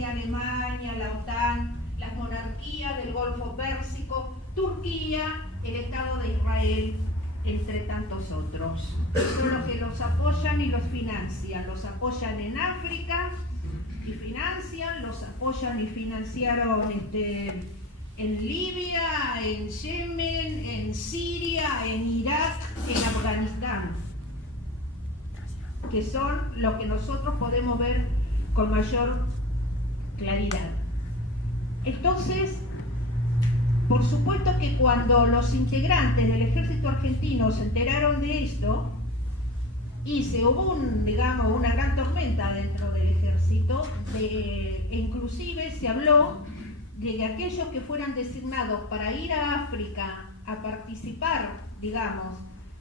Francia, Alemania, la OTAN, las monarquías del Golfo Pérsico, Turquía, el Estado de Israel, entre tantos otros. Son los que los apoyan y los financian. Los apoyan en África y financian, los apoyan y financiaron en Libia, en Yemen, en Siria, en Irak, en Afganistán, que son lo que nosotros podemos ver con mayor claridad. Entonces, por supuesto que cuando los integrantes del ejército argentino se enteraron de esto, y se hubo una gran tormenta dentro del ejército, e inclusive se habló de que aquellos que fueran designados para ir a África a participar, digamos,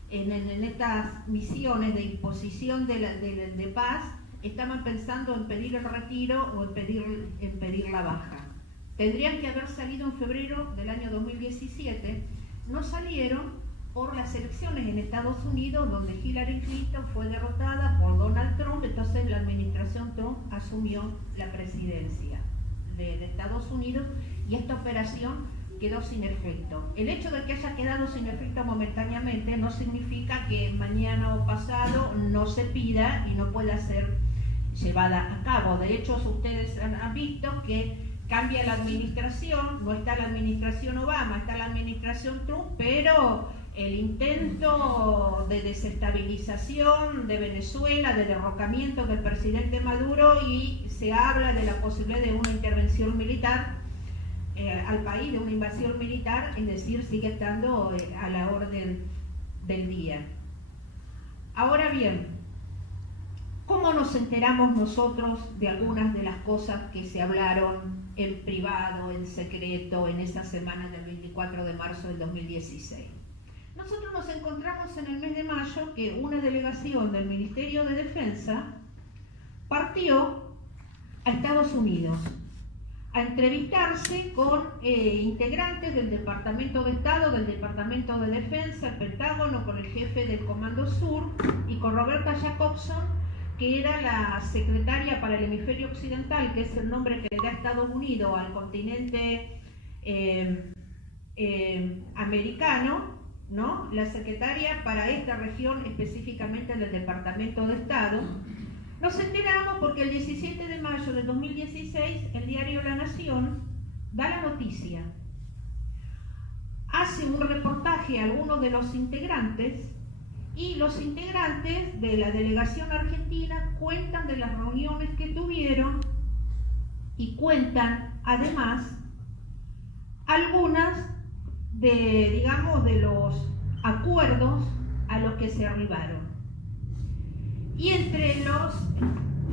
en estas misiones de imposición de paz, estaban pensando en pedir el retiro o en pedir la baja. Tendrían que haber salido en febrero del año 2017, no salieron por las elecciones en Estados Unidos, donde Hillary Clinton fue derrotada por Donald Trump. Entonces la administración Trump asumió la presidencia de Estados Unidos y esta operación quedó sin efecto. El hecho de que haya quedado sin efecto momentáneamente no significa que mañana o pasado no se pida y no pueda ser llevada a cabo. De hecho, ustedes han visto que cambia la administración, no está la administración Obama, está la administración Trump, pero el intento de desestabilización de Venezuela, de derrocamiento del presidente Maduro, y se habla de la posibilidad de una intervención militar al país, de una invasión militar, es decir, sigue estando a la orden del día. Ahora bien, ¿cómo nos enteramos nosotros de algunas de las cosas que se hablaron en privado, en secreto, en esa semana del 24 de marzo del 2016? Nosotros nos encontramos en el mes de mayo que una delegación del Ministerio de Defensa partió a Estados Unidos a entrevistarse con integrantes del Departamento de Estado, del Departamento de Defensa, el Pentágono, con el jefe del Comando Sur y con Roberta Jacobson, que era la secretaria para el hemisferio occidental, que es el nombre que le da Estados Unidos al continente americano, ¿no? La secretaria para esta región, específicamente del Departamento de Estado. Nos enteramos porque el 17 de mayo de 2016 el diario La Nación da la noticia. Hace un reportaje a algunos de los integrantes y los integrantes de la delegación argentina cuentan de las reuniones que tuvieron y cuentan además algunas de los acuerdos a los que se arribaron. Y entre los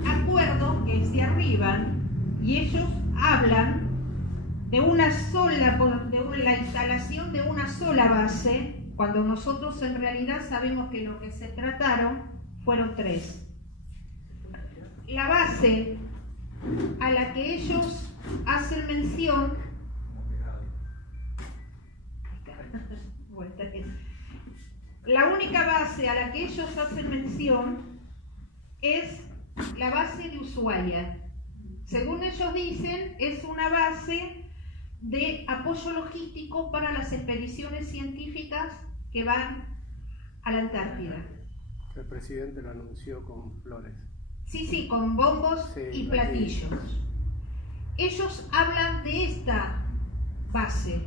acuerdos que se arriban, y ellos hablan de la instalación de una sola base, cuando nosotros en realidad sabemos que lo que se trataron fueron 3. La base a la que ellos hacen mención, la única base a la que ellos hacen mención es la base de Ushuaia. Según ellos dicen, es una base de apoyo logístico para las expediciones científicas que van a la Antártida. El presidente lo anunció con flores. Sí, con bombos y platillos. Ellos hablan de esta base.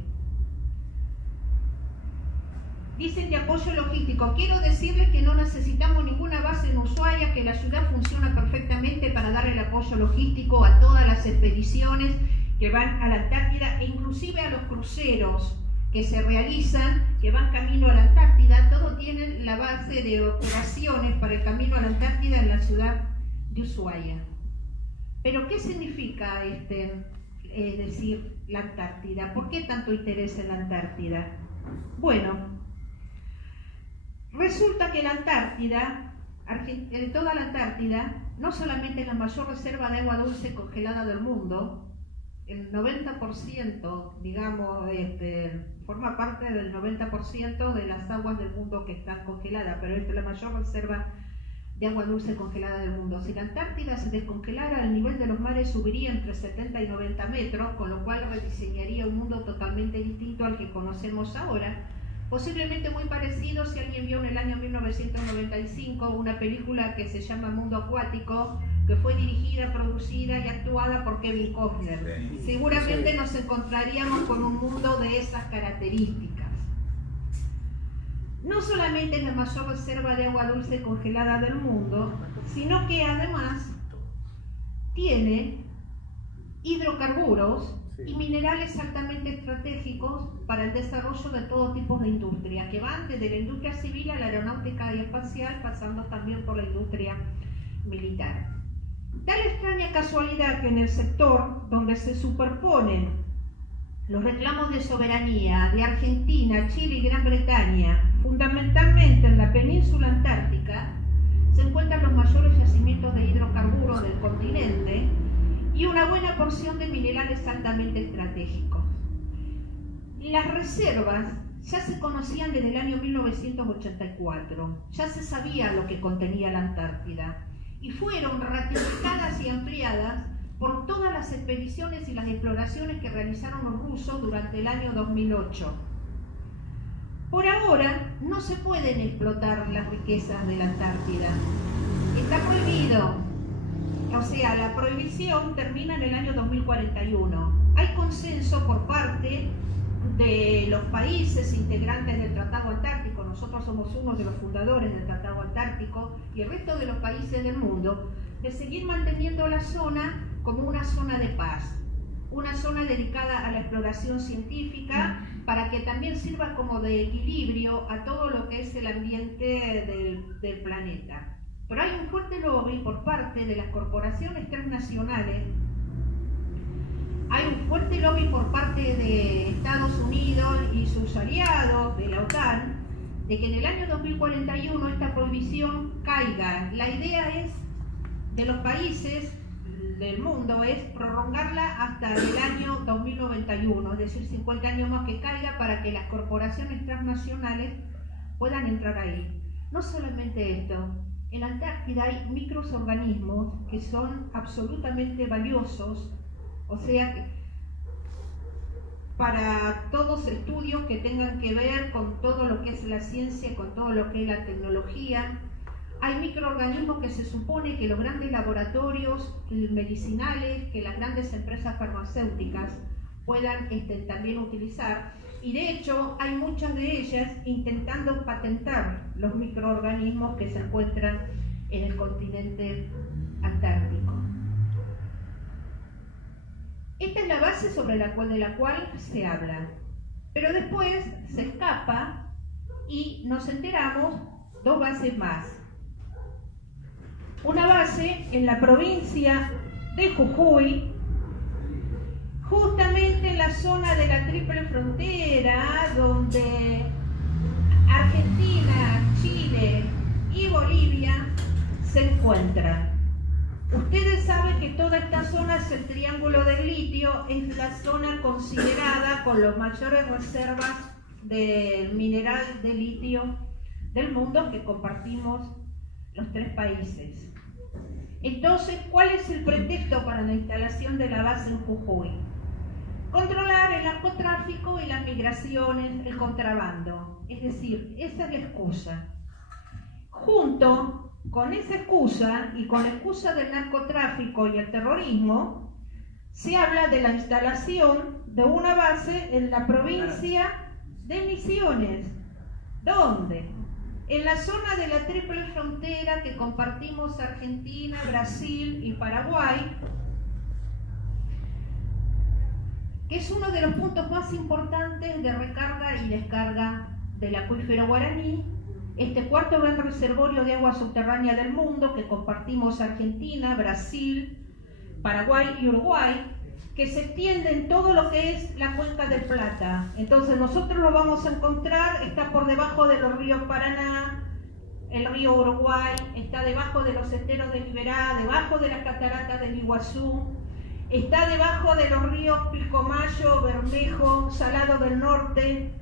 Dicen de apoyo logístico. Quiero decirles que no necesitamos ninguna base en Ushuaia, que la ciudad funciona perfectamente para dar el apoyo logístico a todas las expediciones que van a la Antártida e inclusive a los cruceros que se realizan, que van camino a la Antártida. Todos tienen la base de operaciones para el camino a la Antártida en la ciudad de Ushuaia. Pero ¿qué significa decir la Antártida? ¿Por qué tanto interés en la Antártida? Bueno, resulta que la Antártida, toda la Antártida, no solamente es la mayor reserva de agua dulce congelada del mundo, el 90%, digamos, forma parte del 90% de las aguas del mundo que están congeladas, pero es la mayor reserva de agua dulce congelada del mundo. Si la Antártida se descongelara, el nivel de los mares subiría entre 70 y 90 metros, con lo cual rediseñaría un mundo totalmente distinto al que conocemos ahora, posiblemente muy parecido si alguien vio en el año 1995 una película que se llama Mundo Acuático, que fue dirigida, producida y actuada por Kevin Costner. Seguramente nos encontraríamos con un mundo de esas características. No solamente es la mayor reserva de agua dulce congelada del mundo, sino que además tiene hidrocarburos y minerales altamente estratégicos para el desarrollo de todo tipo de industria, que van desde la industria civil a la aeronáutica y espacial, pasando también por la industria militar. Da la extraña casualidad que en el sector donde se superponen los reclamos de soberanía de Argentina, Chile y Gran Bretaña, fundamentalmente en la península antártica, se encuentran los mayores yacimientos de hidrocarburos del continente y una buena porción de minerales altamente estratégicos. Las reservas ya se conocían desde el año 1984, ya se sabía lo que contenía la Antártida y fueron ratificadas y ampliadas por todas las expediciones y las exploraciones que realizaron los rusos durante el año 2008. Por ahora no se pueden explotar las riquezas de la Antártida. Está prohibido. O sea, la prohibición termina en el año 2041. Hay consenso por parte de los países integrantes del Tratado Antártico, nosotros somos uno de los fundadores del Tratado Antártico, y el resto de los países del mundo, de seguir manteniendo la zona como una zona de paz, una zona dedicada a la exploración científica, para que también sirva como de equilibrio a todo lo que es el ambiente del planeta. Pero hay un fuerte lobby por parte de las corporaciones transnacionales, hay un fuerte lobby por parte de Estados Unidos y sus aliados de la OTAN, de que en el año 2041 esta prohibición caiga. La idea es, de los países del mundo, es prolongarla hasta el año 2091, es decir, 50 años más que caiga, para que las corporaciones transnacionales puedan entrar ahí. No solamente esto, en la Antártida hay microorganismos que son absolutamente valiosos, o sea que para todos estudios que tengan que ver con todo lo que es la ciencia, con todo lo que es la tecnología, hay microorganismos que se supone que los grandes laboratorios medicinales, que las grandes empresas farmacéuticas puedan también utilizar, y de hecho hay muchas de ellas intentando patentar los microorganismos que se encuentran en el continente antártico. Esta es la base sobre de la cual se habla, pero después se escapa y nos enteramos dos bases más. Una base en la provincia de Jujuy, justamente en la zona de la triple frontera, donde Argentina, Chile y Bolivia se encuentran. Ustedes saben que toda esta zona es el Triángulo del Litio, es la zona considerada con las mayores reservas del mineral de litio del mundo, que compartimos los tres países. Entonces, ¿cuál es el pretexto para la instalación de la base en Jujuy? Controlar el narcotráfico y las migraciones, el contrabando. Es decir, esa es la excusa. Junto con esa excusa y con la excusa del narcotráfico y el terrorismo, se habla de la instalación de una base en la provincia de Misiones. ¿Dónde? En la zona de la triple frontera que compartimos Argentina, Brasil y Paraguay, que es uno de los puntos más importantes de recarga y descarga del acuífero Guaraní, este cuarto gran reservorio de agua subterránea del mundo que compartimos Argentina, Brasil, Paraguay y Uruguay, que se extiende en todo lo que es la cuenca del Plata. Entonces nosotros lo vamos a encontrar, está por debajo de los ríos Paraná, el río Uruguay, está debajo de los esteros de Liberá, debajo de las cataratas del Iguazú, está debajo de los ríos Pilcomayo, Bermejo, Salado del Norte,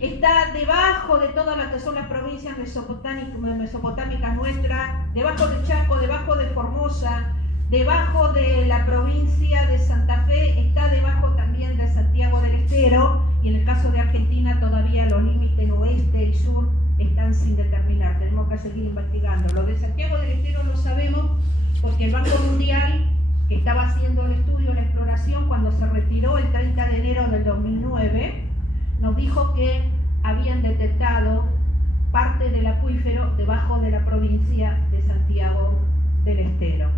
está debajo de todas las que son las provincias mesopotámicas nuestras, debajo de Chaco, debajo de Formosa, debajo de la provincia de Santa Fe, está debajo también de Santiago del Estero, y en el caso de Argentina todavía los límites oeste y sur están sin determinar, tenemos que seguir investigando. Lo de Santiago del Estero lo sabemos porque el Banco Mundial, que estaba haciendo el estudio, la exploración, cuando se retiró el 30 de enero del 2009, nos dijo que habían detectado parte del acuífero debajo de la provincia de Santiago del Estero.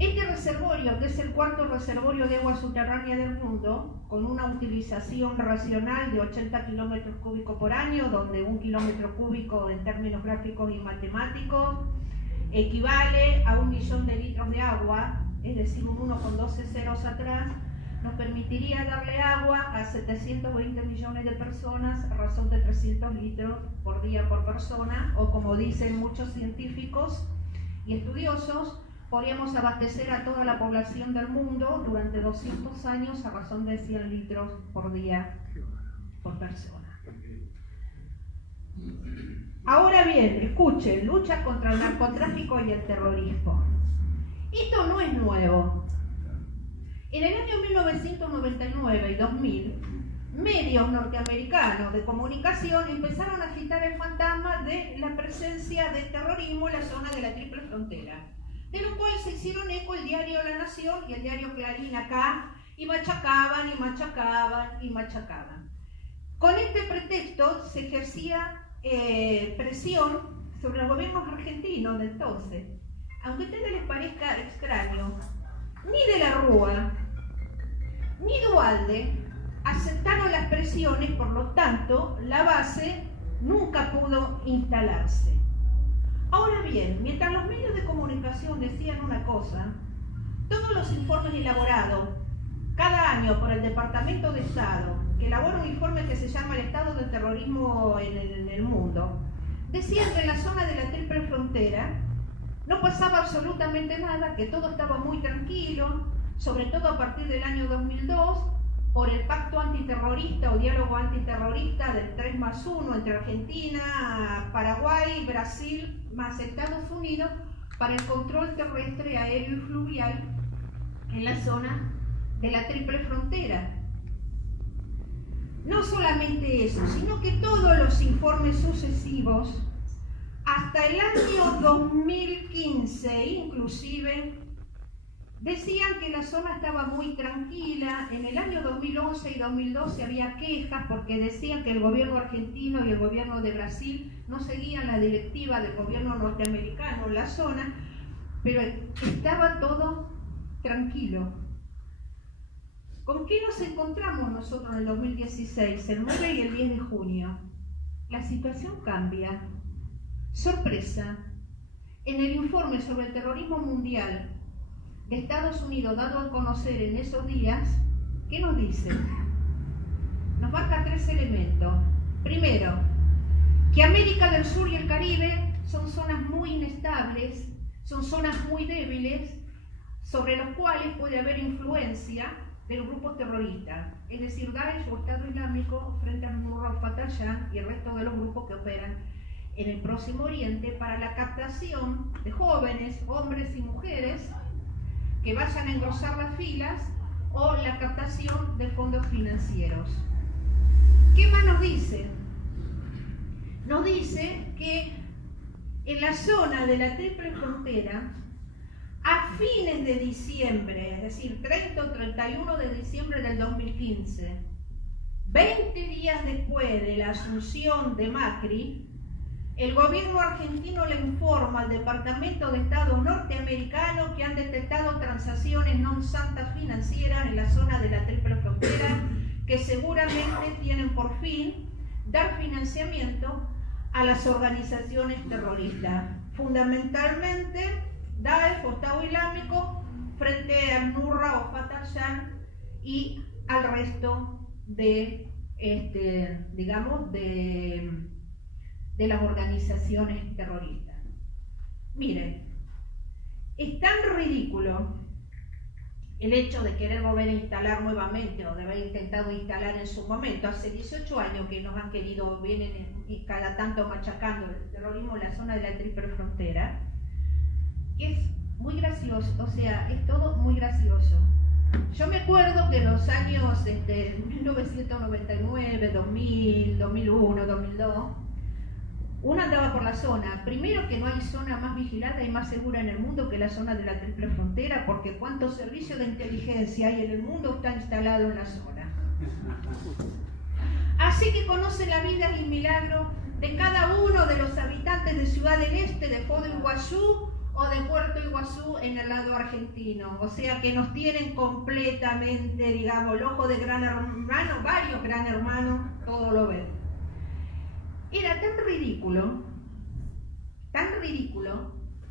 Este reservorio, que es el cuarto reservorio de agua subterránea del mundo, con una utilización racional de 80 kilómetros cúbicos por año, donde 1 kilómetro cúbico en términos gráficos y matemáticos equivale a 1 millón de litros de agua, es decir, un 1 con 12 ceros atrás, nos permitiría darle agua a 720 millones de personas a razón de 300 litros por día por persona, o como dicen muchos científicos y estudiosos, podríamos abastecer a toda la población del mundo durante 200 años a razón de 100 litros por día por persona. Ahora bien, escuchen, lucha contra el narcotráfico y el terrorismo. Esto no es nuevo. En el año 1999 y 2000, medios norteamericanos de comunicación empezaron a agitar el fantasma de la presencia de terrorismo en la zona de la Triple Frontera, de lo cual se hicieron eco el diario La Nación y el diario Clarín acá, y machacaban y machacaban y machacaban. Con este pretexto se ejercía presión sobre los gobiernos argentinos de entonces. Aunque a ustedes les parezca extraño, ni de la Rúa ni Duhalde aceptaron las presiones, por lo tanto, la base nunca pudo instalarse. Ahora bien, mientras los medios de comunicación decían una cosa, todos los informes elaborados cada año por el Departamento de Estado, que elabora un informe que se llama El Estado del Terrorismo en el Mundo, decían que en la zona de la Triple Frontera no pasaba absolutamente nada, que todo estaba muy tranquilo, sobre todo a partir del año 2002, por el pacto antiterrorista o diálogo antiterrorista del 3+1 entre Argentina, Paraguay, Brasil, más Estados Unidos, para el control terrestre, aéreo y fluvial en la zona de la Triple Frontera. No solamente eso, sino que todos los informes sucesivos, hasta el año 2015 inclusive, decían que la zona estaba muy tranquila. En el año 2011 y 2012 había quejas porque decían que el gobierno argentino y el gobierno de Brasil no seguían la directiva del gobierno norteamericano en la zona, pero estaba todo tranquilo. ¿Con qué nos encontramos nosotros en el 2016, el 9 y el 10 de junio? La situación cambia. Sorpresa. En el informe sobre el terrorismo mundial de Estados Unidos, dado a conocer en esos días, ¿qué nos dice? Nos marca 3 elementos. Primero, que América del Sur y el Caribe son zonas muy inestables, son zonas muy débiles, sobre los cuales puede haber influencia de los grupos terroristas, es decir, Daesh o Estado Islámico frente a Nusra al-Fatah y el resto de los grupos que operan en el Próximo Oriente para la captación de jóvenes, hombres y mujeres que vayan a engrosar las filas o la captación de fondos financieros. ¿Qué más nos dice? Nos dice que en la zona de la Triple Frontera, a fines de diciembre, es decir, 30 o 31 de diciembre del 2015, 20 días después de la asunción de Macri, el gobierno argentino le informa al Departamento de Estado norteamericano que han detectado transacciones non santas financieras en la zona de la Triple Frontera que seguramente tienen por fin dar financiamiento a las organizaciones terroristas, fundamentalmente Daesh o Estado Islámico frente a Nusra o Fatah y al resto de, digamos, de las organizaciones terroristas. Miren, es tan ridículo el hecho de querer volver a instalar nuevamente o de haber intentado instalar en su momento, hace 18 años que nos han querido, vienen y cada tanto machacando el terrorismo en la zona de la Triple Frontera, que es muy gracioso, o sea, es todo muy gracioso. Yo me acuerdo que en los años 1999, 2000, 2001, 2002, uno andaba por la zona. Primero que no hay zona más vigilada y más segura en el mundo que la zona de la Triple Frontera, porque cuántos servicios de inteligencia hay en el mundo está instalado en la zona. Así que conoce la vida y el milagro de cada uno de los habitantes de Ciudad del Este, de Foz de Iguazú o de Puerto Iguazú en el lado argentino. O sea que nos tienen completamente, digamos, el ojo de gran hermano, varios gran hermanos, todo lo ven. Era tan ridículo,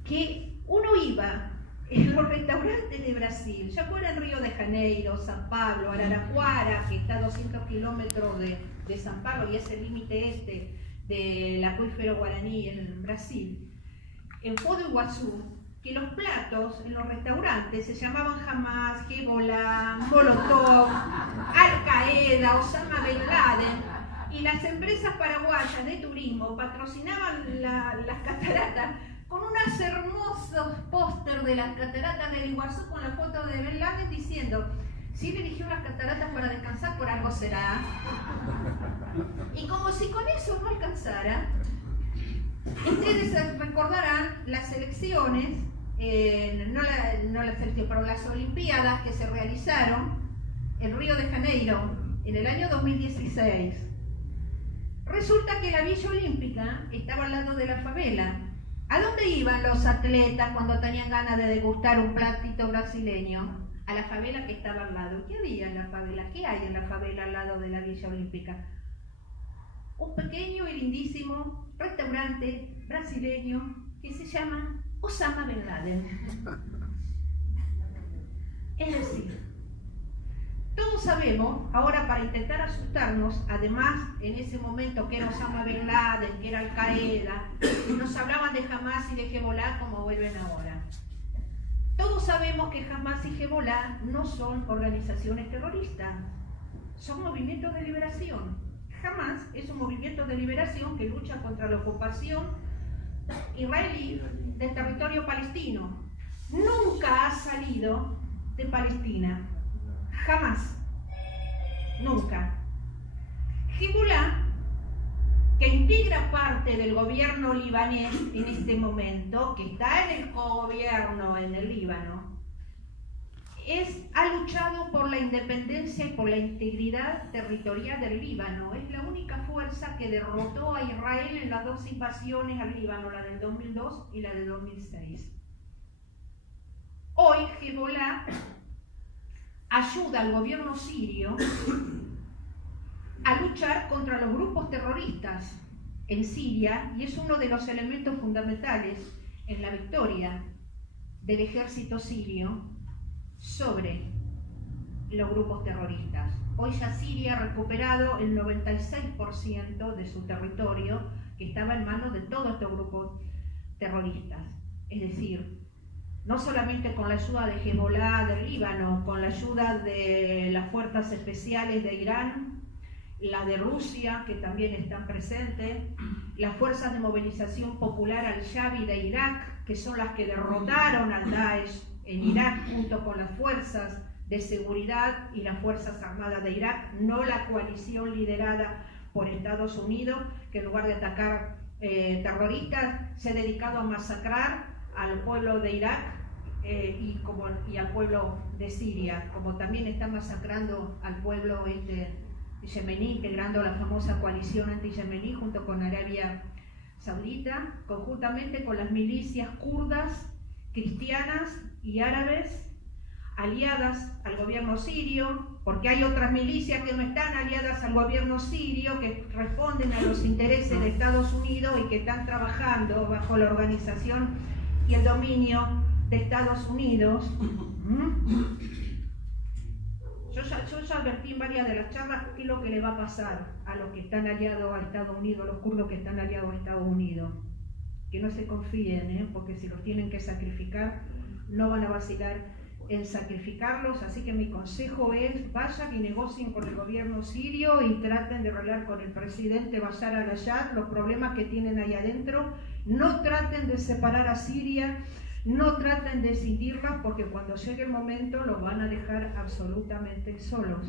que uno iba en los restaurantes de Brasil, ya fuera en Río de Janeiro, San Pablo, Araraquara, que está a 200 kilómetros de San Pablo y es el límite este del acuífero Guaraní en Brasil, en Foz de Iguazú, que los platos en los restaurantes se llamaban Hamas, Hezbollah, Molotov, Al-Qaeda, Osama Bin Laden, y las empresas paraguayas de turismo patrocinaban las cataratas con unos hermosos póster de las cataratas del Iguazú con la foto de Bin Laden diciendo: si él eligió las cataratas para descansar, por algo será. Y como si con eso no alcanzara, ustedes recordarán las elecciones, no las elecciones, pero las Olimpiadas que se realizaron en Río de Janeiro en el año 2016. Resulta que la Villa Olímpica estaba al lado de la favela. ¿A dónde iban los atletas cuando tenían ganas de degustar un platito brasileño? A la favela que estaba al lado. ¿Qué había en la favela? ¿Qué hay en la favela al lado de la Villa Olímpica? Un pequeño y lindísimo restaurante brasileño que se llama Osama Bin Laden. Es decir, todos sabemos, ahora para intentar asustarnos, además en ese momento que era Osama Bin Laden, que era Al-Qaeda, nos hablaban de Hamas y de Hezbollah como vuelven ahora. Todos sabemos que Hamas y Hezbollah no son organizaciones terroristas, son movimientos de liberación. Hamas es un movimiento de liberación que lucha contra la ocupación israelí del territorio palestino. Nunca ha salido de Palestina. Jamás. Nunca. Hezbollah, que integra parte del gobierno libanés en este momento, que está en el cogobierno en el Líbano, ha luchado por la independencia y por la integridad territorial del Líbano. Es la única fuerza que derrotó a Israel en las dos invasiones al Líbano, la del 2002 y la del 2006. Hoy Hezbollah ayuda al gobierno sirio a luchar contra los grupos terroristas en Siria y es uno de los elementos fundamentales en la victoria del ejército sirio sobre los grupos terroristas. Hoy ya Siria ha recuperado el 96% de su territorio que estaba en manos de todos estos grupos terroristas. Es decir, no solamente con la ayuda de Hezbollah del Líbano, con la ayuda de las fuerzas especiales de Irán, la de Rusia, que también están presentes, las fuerzas de movilización popular al-Shabi de Irak, que son las que derrotaron al Daesh en Irak junto con las fuerzas de seguridad y las fuerzas armadas de Irak, no la coalición liderada por Estados Unidos, que en lugar de atacar terroristas se ha dedicado a masacrar al pueblo de Irak y al pueblo de Siria, como también está masacrando al pueblo yemení, integrando la famosa coalición anti-yemení junto con Arabia Saudita, conjuntamente con las milicias kurdas, cristianas y árabes aliadas al gobierno sirio, porque hay otras milicias que no están aliadas al gobierno sirio, que responden a los intereses de Estados Unidos y que están trabajando bajo la organización y el dominio de Estados Unidos. Yo ya advertí en varias de las charlas qué es lo que le va a pasar a los que están aliados a Estados Unidos, a los kurdos que están aliados a Estados Unidos. Que no se confíen, porque si los tienen que sacrificar, no van a vacilar en sacrificarlos, así que mi consejo es vayan y negocien con el gobierno sirio y traten de arreglar con el presidente Bashar al-Assad los problemas que tienen ahí adentro. No traten de separar a Siria, no traten de escindirla, porque cuando llegue el momento los van a dejar absolutamente solos.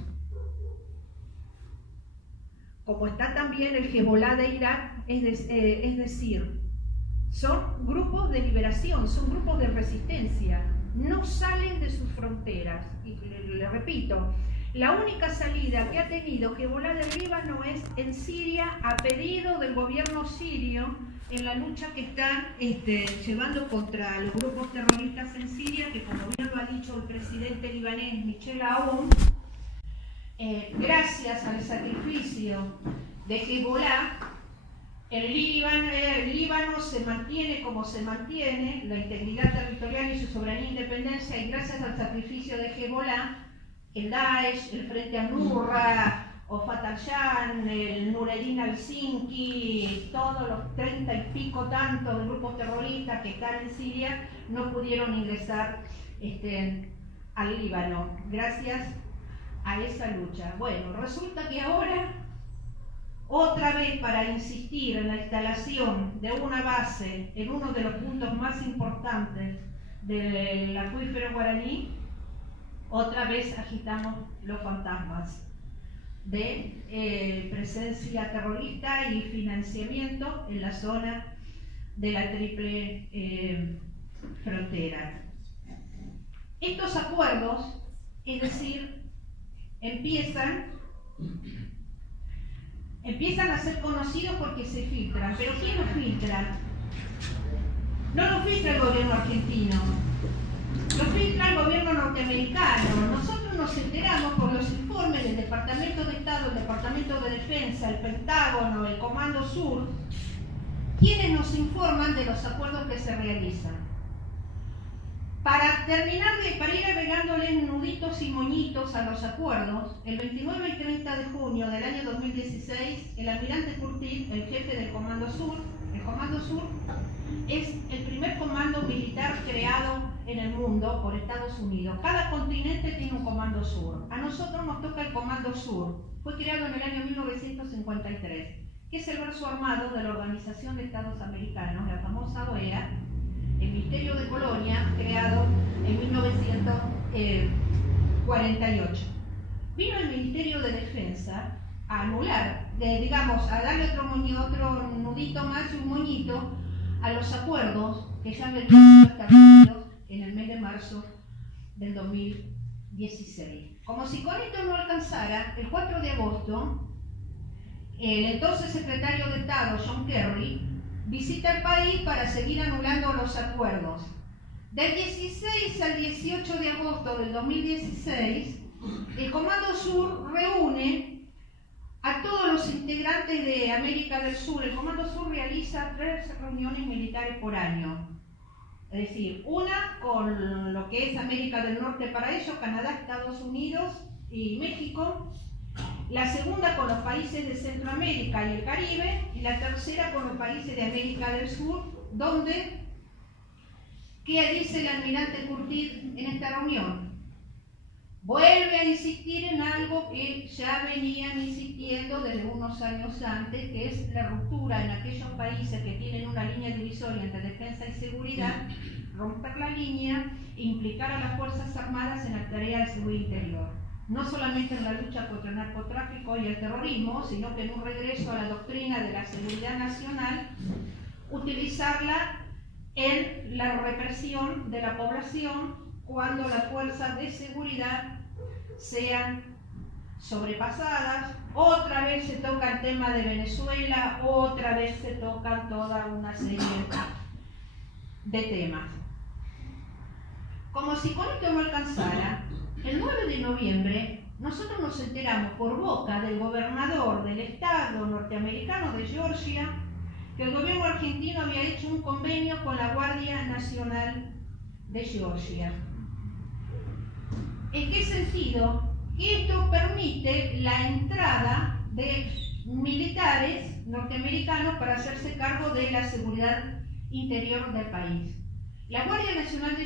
Como está también el Hezbollah de Irak, es decir, son grupos de liberación, son grupos de resistencia, no salen de sus fronteras. Y le repito, la única salida que ha tenido Hezbollah del Líbano es en Siria, a pedido del gobierno sirio, en la lucha que están llevando contra los grupos terroristas en Siria, que como bien lo ha dicho el presidente libanés Michel Aoun, gracias al sacrificio de Hezbollah, el Líbano se mantiene como se mantiene, la integridad territorial y su soberanía e independencia, y gracias al sacrificio de Hezbollah, el Daesh, el Frente Al-Nusra, o Fatah al-Sham, el Nureddin al-Sinki, todos los 30 y pico tantos de grupos terroristas que están en Siria, no pudieron ingresar al Líbano, gracias a esa lucha. Bueno, resulta que ahora, otra vez para insistir en la instalación de una base en uno de los puntos más importantes del acuífero guaraní, otra vez agitamos los fantasmas de presencia terrorista y financiamiento en la zona de la triple frontera. Estos acuerdos, es decir, empiezan a ser conocidos porque se filtran. ¿Pero quién los filtra? No los filtra el gobierno argentino, los filtra el gobierno norteamericano. Nosotros nos enteramos por los informes del Departamento de Estado, el Departamento de Defensa, el Pentágono, el Comando Sur, quienes nos informan de los acuerdos que se realizan. Para ir agregándoles nuditos y moñitos a los acuerdos, el 29 y 30 de junio del año 2016, el almirante Curtid, el jefe del Comando Sur, el Comando Sur es el primer comando militar creado en el mundo por Estados Unidos. Cada continente tiene un Comando Sur. A nosotros nos toca el Comando Sur. Fue creado en el año 1953, que es el brazo armado de la Organización de Estados Americanos, la famosa OEA, el Ministerio de Colonia, creado en 1948. Vino el Ministerio de Defensa a anular, a darle otro nudito más y un moñito a los acuerdos que ya venían establecidos en el mes de marzo del 2016. Como si con esto no alcanzara, el 4 de agosto, el entonces secretario de Estado, John Kerry, visita el país para seguir anulando los acuerdos. Del 16 al 18 de agosto del 2016, el Comando Sur reúne a todos los integrantes de América del Sur. El Comando Sur realiza 3 reuniones militares por año. Es decir, una con lo que es América del Norte para ellos, Canadá, Estados Unidos y México. La segunda con los países de Centroamérica y el Caribe, y la tercera con los países de América del Sur, donde, ¿qué dice el almirante Curtid en esta reunión? Vuelve a insistir en algo que ya venían insistiendo desde unos años antes, que es la ruptura en aquellos países que tienen una línea divisoria entre defensa y seguridad, romper la línea e implicar a las Fuerzas Armadas en la tarea de seguridad interior. No solamente en la lucha contra el narcotráfico y el terrorismo, sino que en un regreso a la doctrina de la seguridad nacional, utilizarla en la represión de la población cuando las fuerzas de seguridad sean sobrepasadas. Otra vez se toca el tema de Venezuela, otra vez se tocan toda una serie de temas. Como si con esto no alcanzara, el 9 de noviembre nosotros nos enteramos por boca del gobernador del estado norteamericano de Georgia que el gobierno argentino había hecho un convenio con la Guardia Nacional de Georgia. ¿En qué sentido? Que esto permite la entrada de militares norteamericanos para hacerse cargo de la seguridad interior del país. La Guardia Nacional de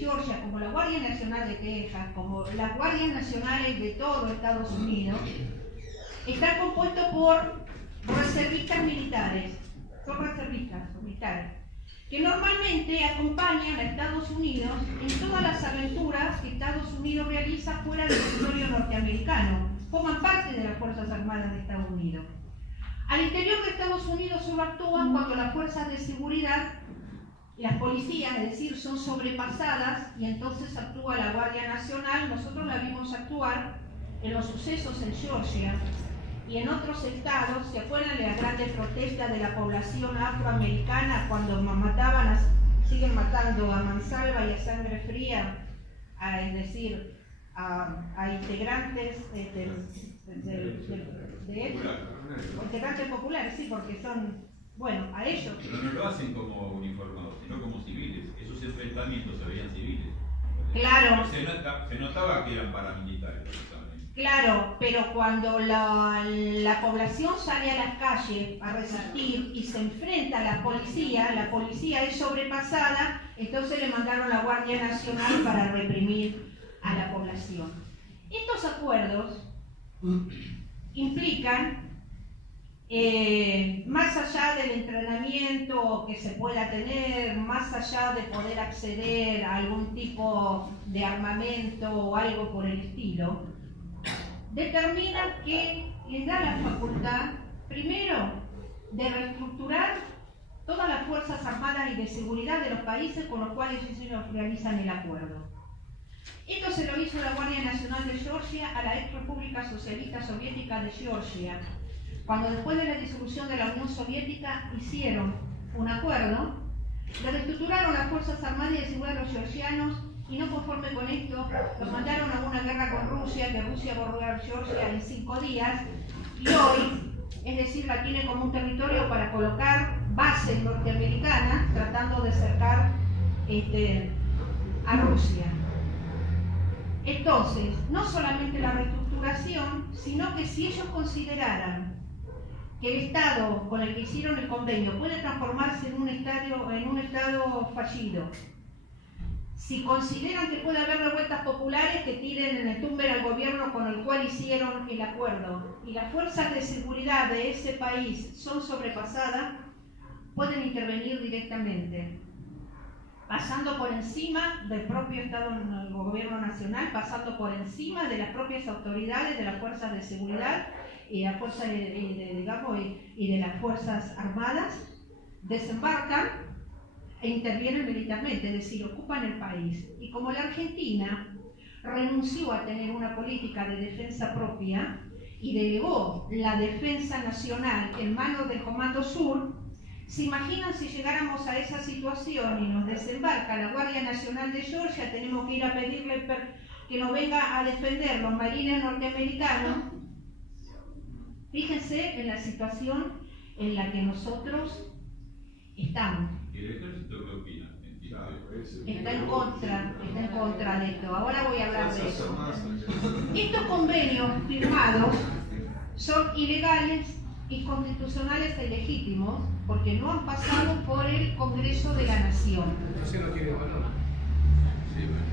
Georgia, como la Guardia Nacional de Texas, como las Guardias Nacionales de todo Estados Unidos, están compuestos por reservistas militares, que normalmente acompañan a Estados Unidos en todas las aventuras que Estados Unidos realiza fuera del territorio norteamericano, forman parte de las Fuerzas Armadas de Estados Unidos. Al interior de Estados Unidos solo actúan cuando las fuerzas de seguridad, las policías, es decir, son sobrepasadas y entonces actúa la Guardia Nacional. Nosotros la vimos actuar en los sucesos en Georgia y en otros estados. ¿Se acuerdan de las grandes protestas de la población afroamericana cuando siguen matando a mansalva y a sangre fría, es decir, a integrantes integrantes populares, sí, porque son, bueno, a ellos. Pero no lo hacen como uniformados, sino como civiles. Esos enfrentamientos se veían civiles. Claro. Se notaba que eran paramilitares. Claro, pero cuando la población sale a las calles a resistir y se enfrenta a la policía es sobrepasada, entonces le mandaron a la Guardia Nacional para reprimir a la población. Estos acuerdos implican, más allá del entrenamiento que se pueda tener, más allá de poder acceder a algún tipo de armamento o algo por el estilo, determina que les da la facultad, primero, de reestructurar todas las fuerzas armadas y de seguridad de los países con los cuales ellos realizan el acuerdo. Esto se lo hizo la Guardia Nacional de Georgia a la ex República Socialista Soviética de Georgia, cuando después de la disolución de la Unión Soviética hicieron un acuerdo, le reestructuraron las fuerzas armadas y de seguridad de los georgianos y no conforme con esto, los mandaron a una guerra con Rusia, que Rusia borró a Georgia en 5 días, y hoy, es decir, la tiene como un territorio para colocar bases norteamericanas, tratando de cercar a Rusia. Entonces, no solamente la reestructuración, sino que si ellos consideraran que el Estado con el que hicieron el convenio puede transformarse en un Estado fallido, si consideran que puede haber revueltas populares que tiren en el tumber al gobierno con el cual hicieron el acuerdo y las fuerzas de seguridad de ese país son sobrepasadas, pueden intervenir directamente, pasando por encima del propio Estado, el gobierno nacional, pasando por encima de las propias autoridades de las fuerzas de seguridad y de las fuerzas armadas, desembarcan e intervienen militarmente, es decir, ocupan el país. Y como la Argentina renunció a tener una política de defensa propia y delegó la defensa nacional en manos del Comando Sur, ¿se imaginan si llegáramos a esa situación y nos desembarca la Guardia Nacional de Georgia? Tenemos que ir a pedirle que nos venga a defender los marines norteamericanos. Fíjense en la situación en la que nosotros estamos. ¿Y el ejército qué opina? Está en contra de esto. Ahora voy a hablar de eso. Estos convenios firmados son ilegales, inconstitucionales e ilegítimos porque no han pasado por el Congreso de la Nación. Eso no tiene valor.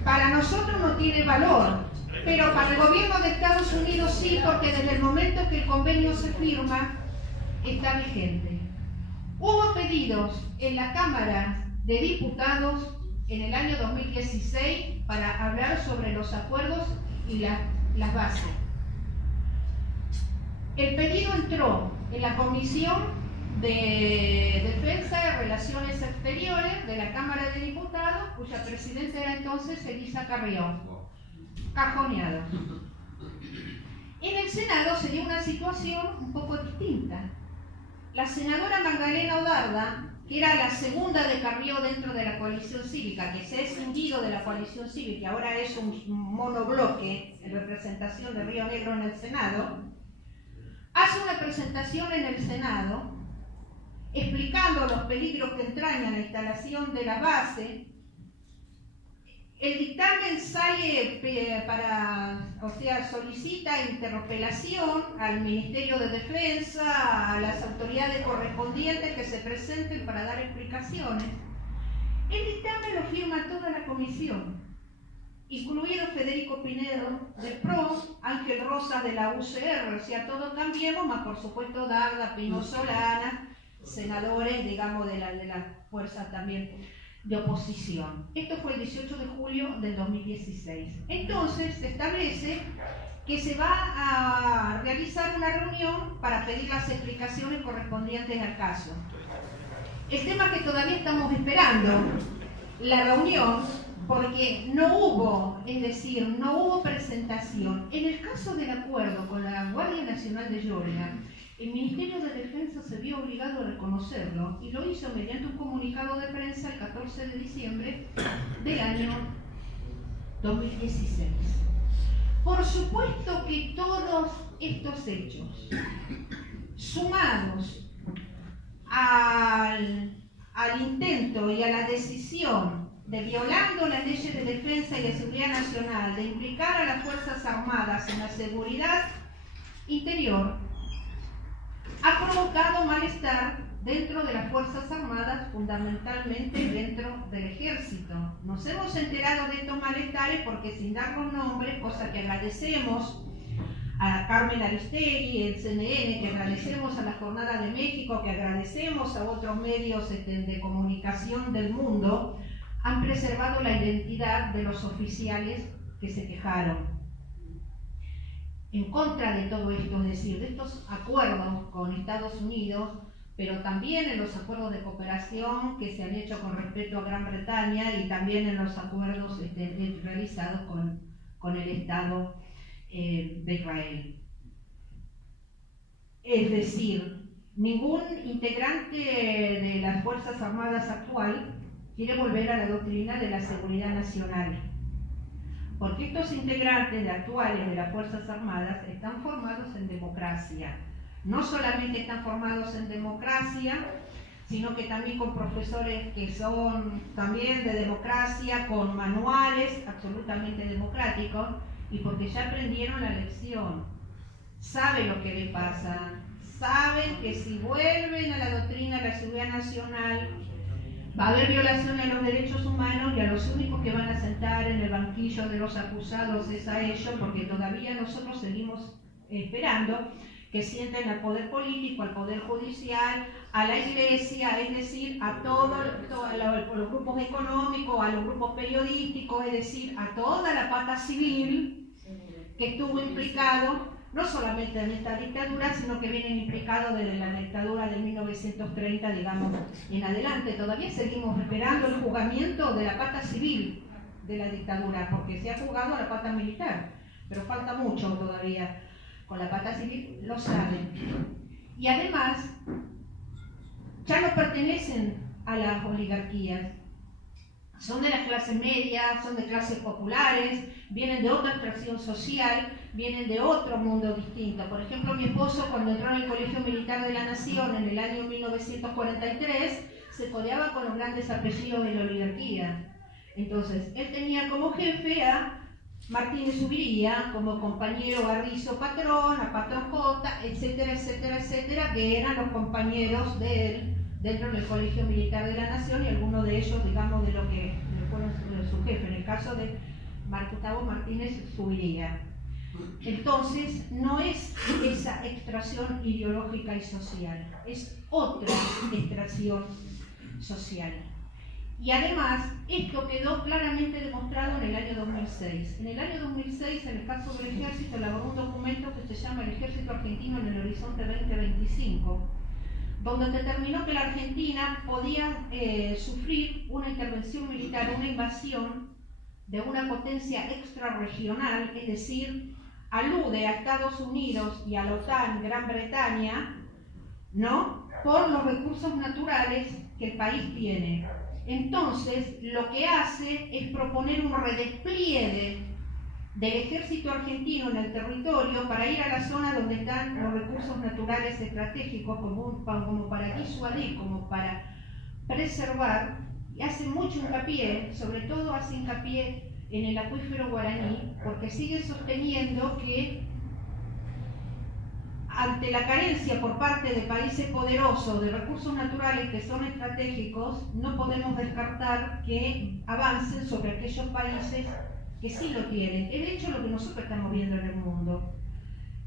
Para nosotros no tiene valor, pero para el gobierno de Estados Unidos sí, porque desde el momento que el convenio se firma está vigente. Hubo pedidos en la Cámara de Diputados en el año 2016 para hablar sobre los acuerdos y las bases. El pedido entró en la Comisión de Defensa y Relaciones Exteriores de la Cámara de Diputados, cuya presidenta era entonces Elisa Carrión. Cajoneado. En el Senado se dio una situación un poco distinta. La senadora Magdalena Odarda, que era la segunda de Carrió dentro de la coalición cívica, que se ha escindido de la coalición cívica y ahora es un monobloque en representación de Río Negro en el Senado, hace una presentación en el Senado explicando los peligros que entraña la instalación de la base. El dictamen sale solicita interpelación al Ministerio de Defensa, a las autoridades correspondientes que se presenten para dar explicaciones. El dictamen lo firma toda la comisión, incluido Federico Pinedo del PRO, Ángel Rosas de la UCR, o sea, todo Cambiemos, más por supuesto Darda, Pino Solana, senadores, digamos, de la fuerza también de oposición. Esto fue el 18 de julio del 2016. Entonces se establece que se va a realizar una reunión para pedir las explicaciones correspondientes al caso. El tema que todavía estamos esperando, la reunión, porque no hubo, es decir, no hubo presentación. En el caso del acuerdo con la Guardia Nacional de Georgia, el Ministerio de Defensa se vio obligado a reconocerlo y lo hizo mediante un comunicado de prensa el 14 de diciembre del año 2016. Por supuesto que todos estos hechos, sumados al intento y a la decisión de, violando las leyes de defensa y de seguridad nacional, de implicar a las Fuerzas Armadas en la seguridad interior, ha provocado malestar dentro de las Fuerzas Armadas, fundamentalmente dentro del Ejército. Nos hemos enterado de estos malestares porque, sin dar los nombres, cosa que agradecemos a Carmen Aristegui, el CNN, que agradecemos a la Jornada de México, que agradecemos a otros medios de comunicación del mundo, han preservado la identidad de los oficiales que se quejaron en contra de todo esto, es decir, de estos acuerdos con Estados Unidos, pero también en los acuerdos de cooperación que se han hecho con respecto a Gran Bretaña y también en los acuerdos realizados con el Estado de Israel. Es decir, ningún integrante de las Fuerzas Armadas actual quiere volver a la doctrina de la seguridad nacional, porque estos integrantes actuales de las Fuerzas Armadas están formados en democracia. No solamente están formados en democracia, sino que también con profesores que son también de democracia, con manuales absolutamente democráticos, y porque ya aprendieron la lección, saben lo que les pasa, saben que si vuelven a la doctrina de la seguridad nacional, va a haber violaciones a los derechos humanos y a los únicos que van a sentar en el banquillo de los acusados es a ellos, porque todavía nosotros seguimos esperando que sienten al poder político, al poder judicial, a la iglesia, es decir, a todos los grupos económicos, a los grupos periodísticos, es decir, a toda la pata civil que estuvo implicado, no solamente en esta dictadura, sino que vienen implicados desde la dictadura de 1930, digamos, en adelante. Todavía seguimos esperando el juzgamiento de la pata civil de la dictadura, porque se ha juzgado a la pata militar, pero falta mucho todavía. Con la pata civil lo saben. Y además, ya no pertenecen a las oligarquías. Son de la clase media, son de clases populares, vienen de otra extracción social, vienen de otro mundo distinto. Por ejemplo, mi esposo, cuando entró en el Colegio Militar de la Nación en el año 1943, se codeaba con los grandes apellidos de la oligarquía. Entonces, él tenía como jefe a Martínez Subiría, como compañero Garrizo Patrón, a Patrón J, etcétera, etcétera, etcétera, que eran los compañeros de él dentro del Colegio Militar de la Nación, y algunos de ellos, digamos, de lo que fueron su jefe, en el caso de Gustavo Martínez Subiría. Entonces, no es esa extracción ideológica y social, es otra extracción social. Y además, esto quedó claramente demostrado en el año 2006. En el año 2006, en el caso del Ejército, elaboró un documento que se llama El Ejército Argentino en el Horizonte 2025, donde determinó que la Argentina podía sufrir una intervención militar, una invasión de una potencia extrarregional, es decir, alude a Estados Unidos y a la OTAN, Gran Bretaña, ¿no?, por los recursos naturales que el país tiene. Entonces, lo que hace es proponer un redespliegue del ejército argentino en el territorio para ir a la zona donde están los recursos naturales estratégicos, como para disuadir, como para preservar, y hace mucho hincapié, sobre todo hace hincapié en el acuífero guaraní, porque sigue sosteniendo que ante la carencia por parte de países poderosos de recursos naturales que son estratégicos, no podemos descartar que avancen sobre aquellos países que sí lo tienen. Es de hecho lo que nosotros estamos viendo en el mundo.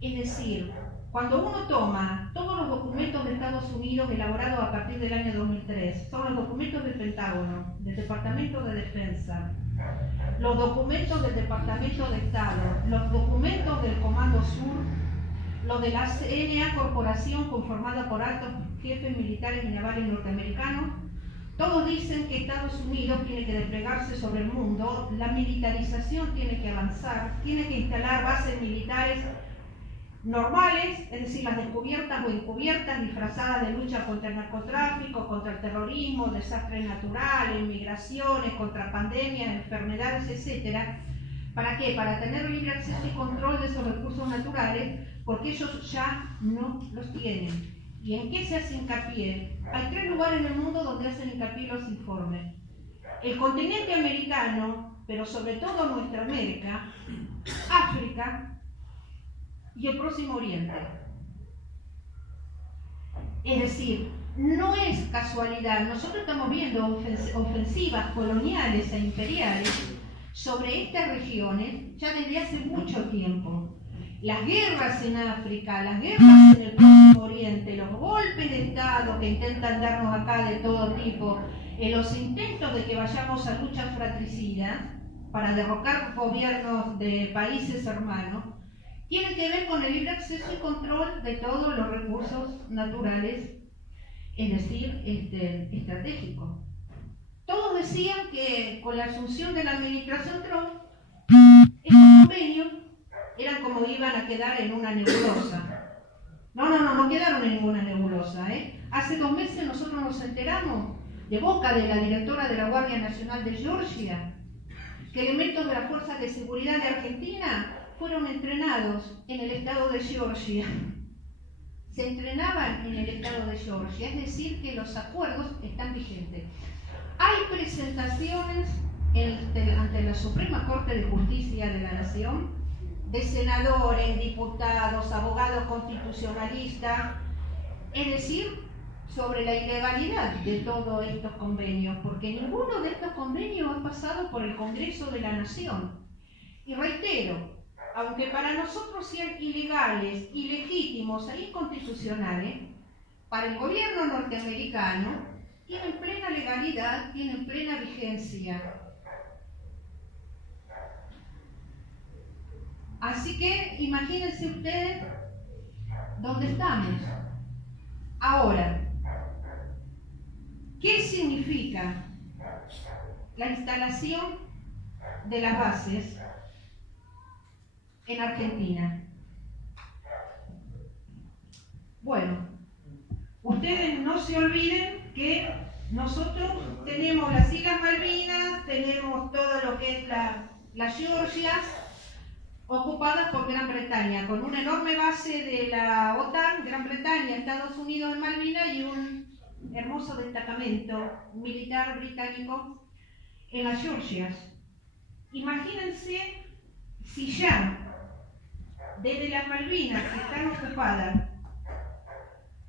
Es decir, cuando uno toma todos los documentos de Estados Unidos elaborados a partir del año 2003, son los documentos del Pentágono, del Departamento de Defensa, los documentos del Departamento de Estado, los documentos del Comando Sur, los de la CNA Corporación conformada por altos jefes militares y navales norteamericanos, todos dicen que Estados Unidos tiene que desplegarse sobre el mundo, la militarización tiene que avanzar, tiene que instalar bases militares normales, es decir, las descubiertas o encubiertas, disfrazadas de lucha contra el narcotráfico, contra el terrorismo, desastres naturales, migraciones, contra pandemias, enfermedades, etc. ¿Para qué? Para tener libre acceso y control de esos recursos naturales, porque ellos ya no los tienen. ¿Y en qué se hace hincapié? Hay 3 lugares en el mundo donde hacen hincapié los informes. El continente americano, pero sobre todo nuestra América, África y el Próximo Oriente. Es decir, no es casualidad, nosotros estamos viendo ofensivas coloniales e imperiales sobre estas regiones ya desde hace mucho tiempo. Las guerras en África, las guerras en el Próximo Oriente, los golpes de Estado que intentan darnos acá de todo tipo, los intentos de que vayamos a luchas fratricidas para derrocar gobiernos de países hermanos, tienen que ver con el libre acceso y control de todos los recursos naturales, es decir, estratégicos. Todos decían que con la asunción de la administración Trump, estos convenios eran como iban a quedar en una nebulosa. No quedaron en ninguna nebulosa. Hace 2 meses nosotros nos enteramos, de boca de la directora de la Guardia Nacional de Georgia, que elementos de las fuerzas de seguridad de Argentina fueron entrenados en el estado de Georgia. Se entrenaban en el estado de Georgia, es decir, que los acuerdos están vigentes. Hay presentaciones ante la Suprema Corte de Justicia de la Nación de senadores, diputados, abogados constitucionalistas, es decir, sobre la ilegalidad de todos estos convenios, porque ninguno de estos convenios ha pasado por el Congreso de la Nación. Y reitero, aunque para nosotros sean ilegales, ilegítimos e inconstitucionales, para el gobierno norteamericano tienen plena legalidad, tienen plena vigencia. Así que imagínense ustedes dónde estamos. Ahora, ¿qué significa la instalación de las bases en Argentina? Bueno, ustedes no se olviden que nosotros tenemos las Islas Malvinas, tenemos todo lo que es las Georgias, ocupadas por Gran Bretaña, con una enorme base de la OTAN, Gran Bretaña, Estados Unidos en Malvinas y un hermoso destacamento militar británico en las Georgias. Imagínense si ya desde las Malvinas que están ocupadas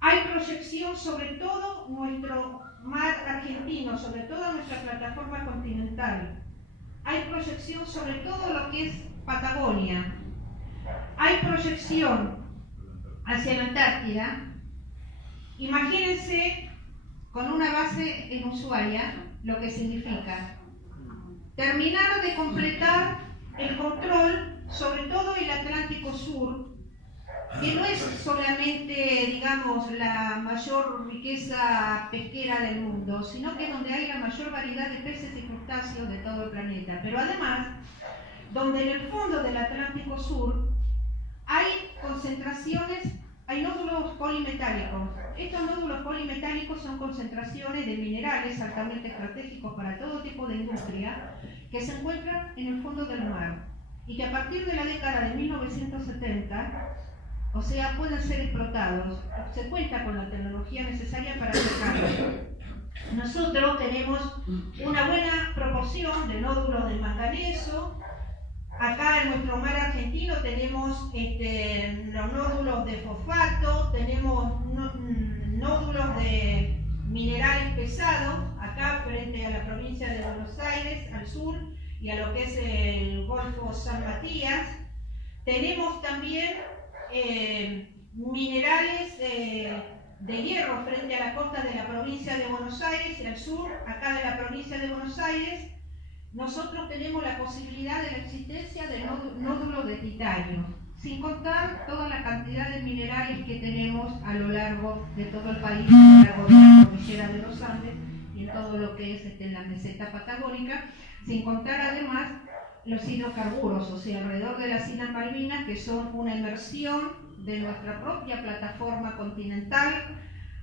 hay proyección sobre todo nuestro mar argentino, sobre toda nuestra plataforma continental, hay proyección sobre todo lo que es Patagonia, hay proyección hacia la Antártida. Imagínense con una base en Ushuaia lo que significa terminar de completar el control sobre todo el Atlántico Sur, que no es solamente, digamos, la mayor riqueza pesquera del mundo, sino que es donde hay la mayor variedad de peces y crustáceos de todo el planeta, pero además donde en el fondo del Atlántico Sur hay concentraciones, hay nódulos polimetálicos. Estos nódulos polimetálicos son concentraciones de minerales altamente estratégicos para todo tipo de industria que se encuentran en el fondo del mar y que a partir de la década de 1970, o sea, pueden ser explotados. Se cuenta con la tecnología necesaria para sacarlos. Nosotros tenemos una buena proporción de nódulos de manganeso. Acá en nuestro mar argentino supuesto tenemos los nódulos de fosfato, tenemos nódulos de minerales pesados, acá frente a la provincia de Buenos Aires, al sur, y a lo que es el Golfo San Matías. Tenemos también minerales de hierro frente a la costa de la provincia de Buenos Aires y al sur, acá de la provincia de Buenos Aires. Nosotros tenemos la posibilidad de la existencia de nódulos de titanio, sin contar toda la cantidad de minerales que tenemos a lo largo de todo el país, a lo largo de la cordillera de los Andes y en todo lo que es la meseta patagónica, sin contar además los hidrocarburos, o sea, alrededor de las Islas Malvinas, que son una inmersión de nuestra propia plataforma continental,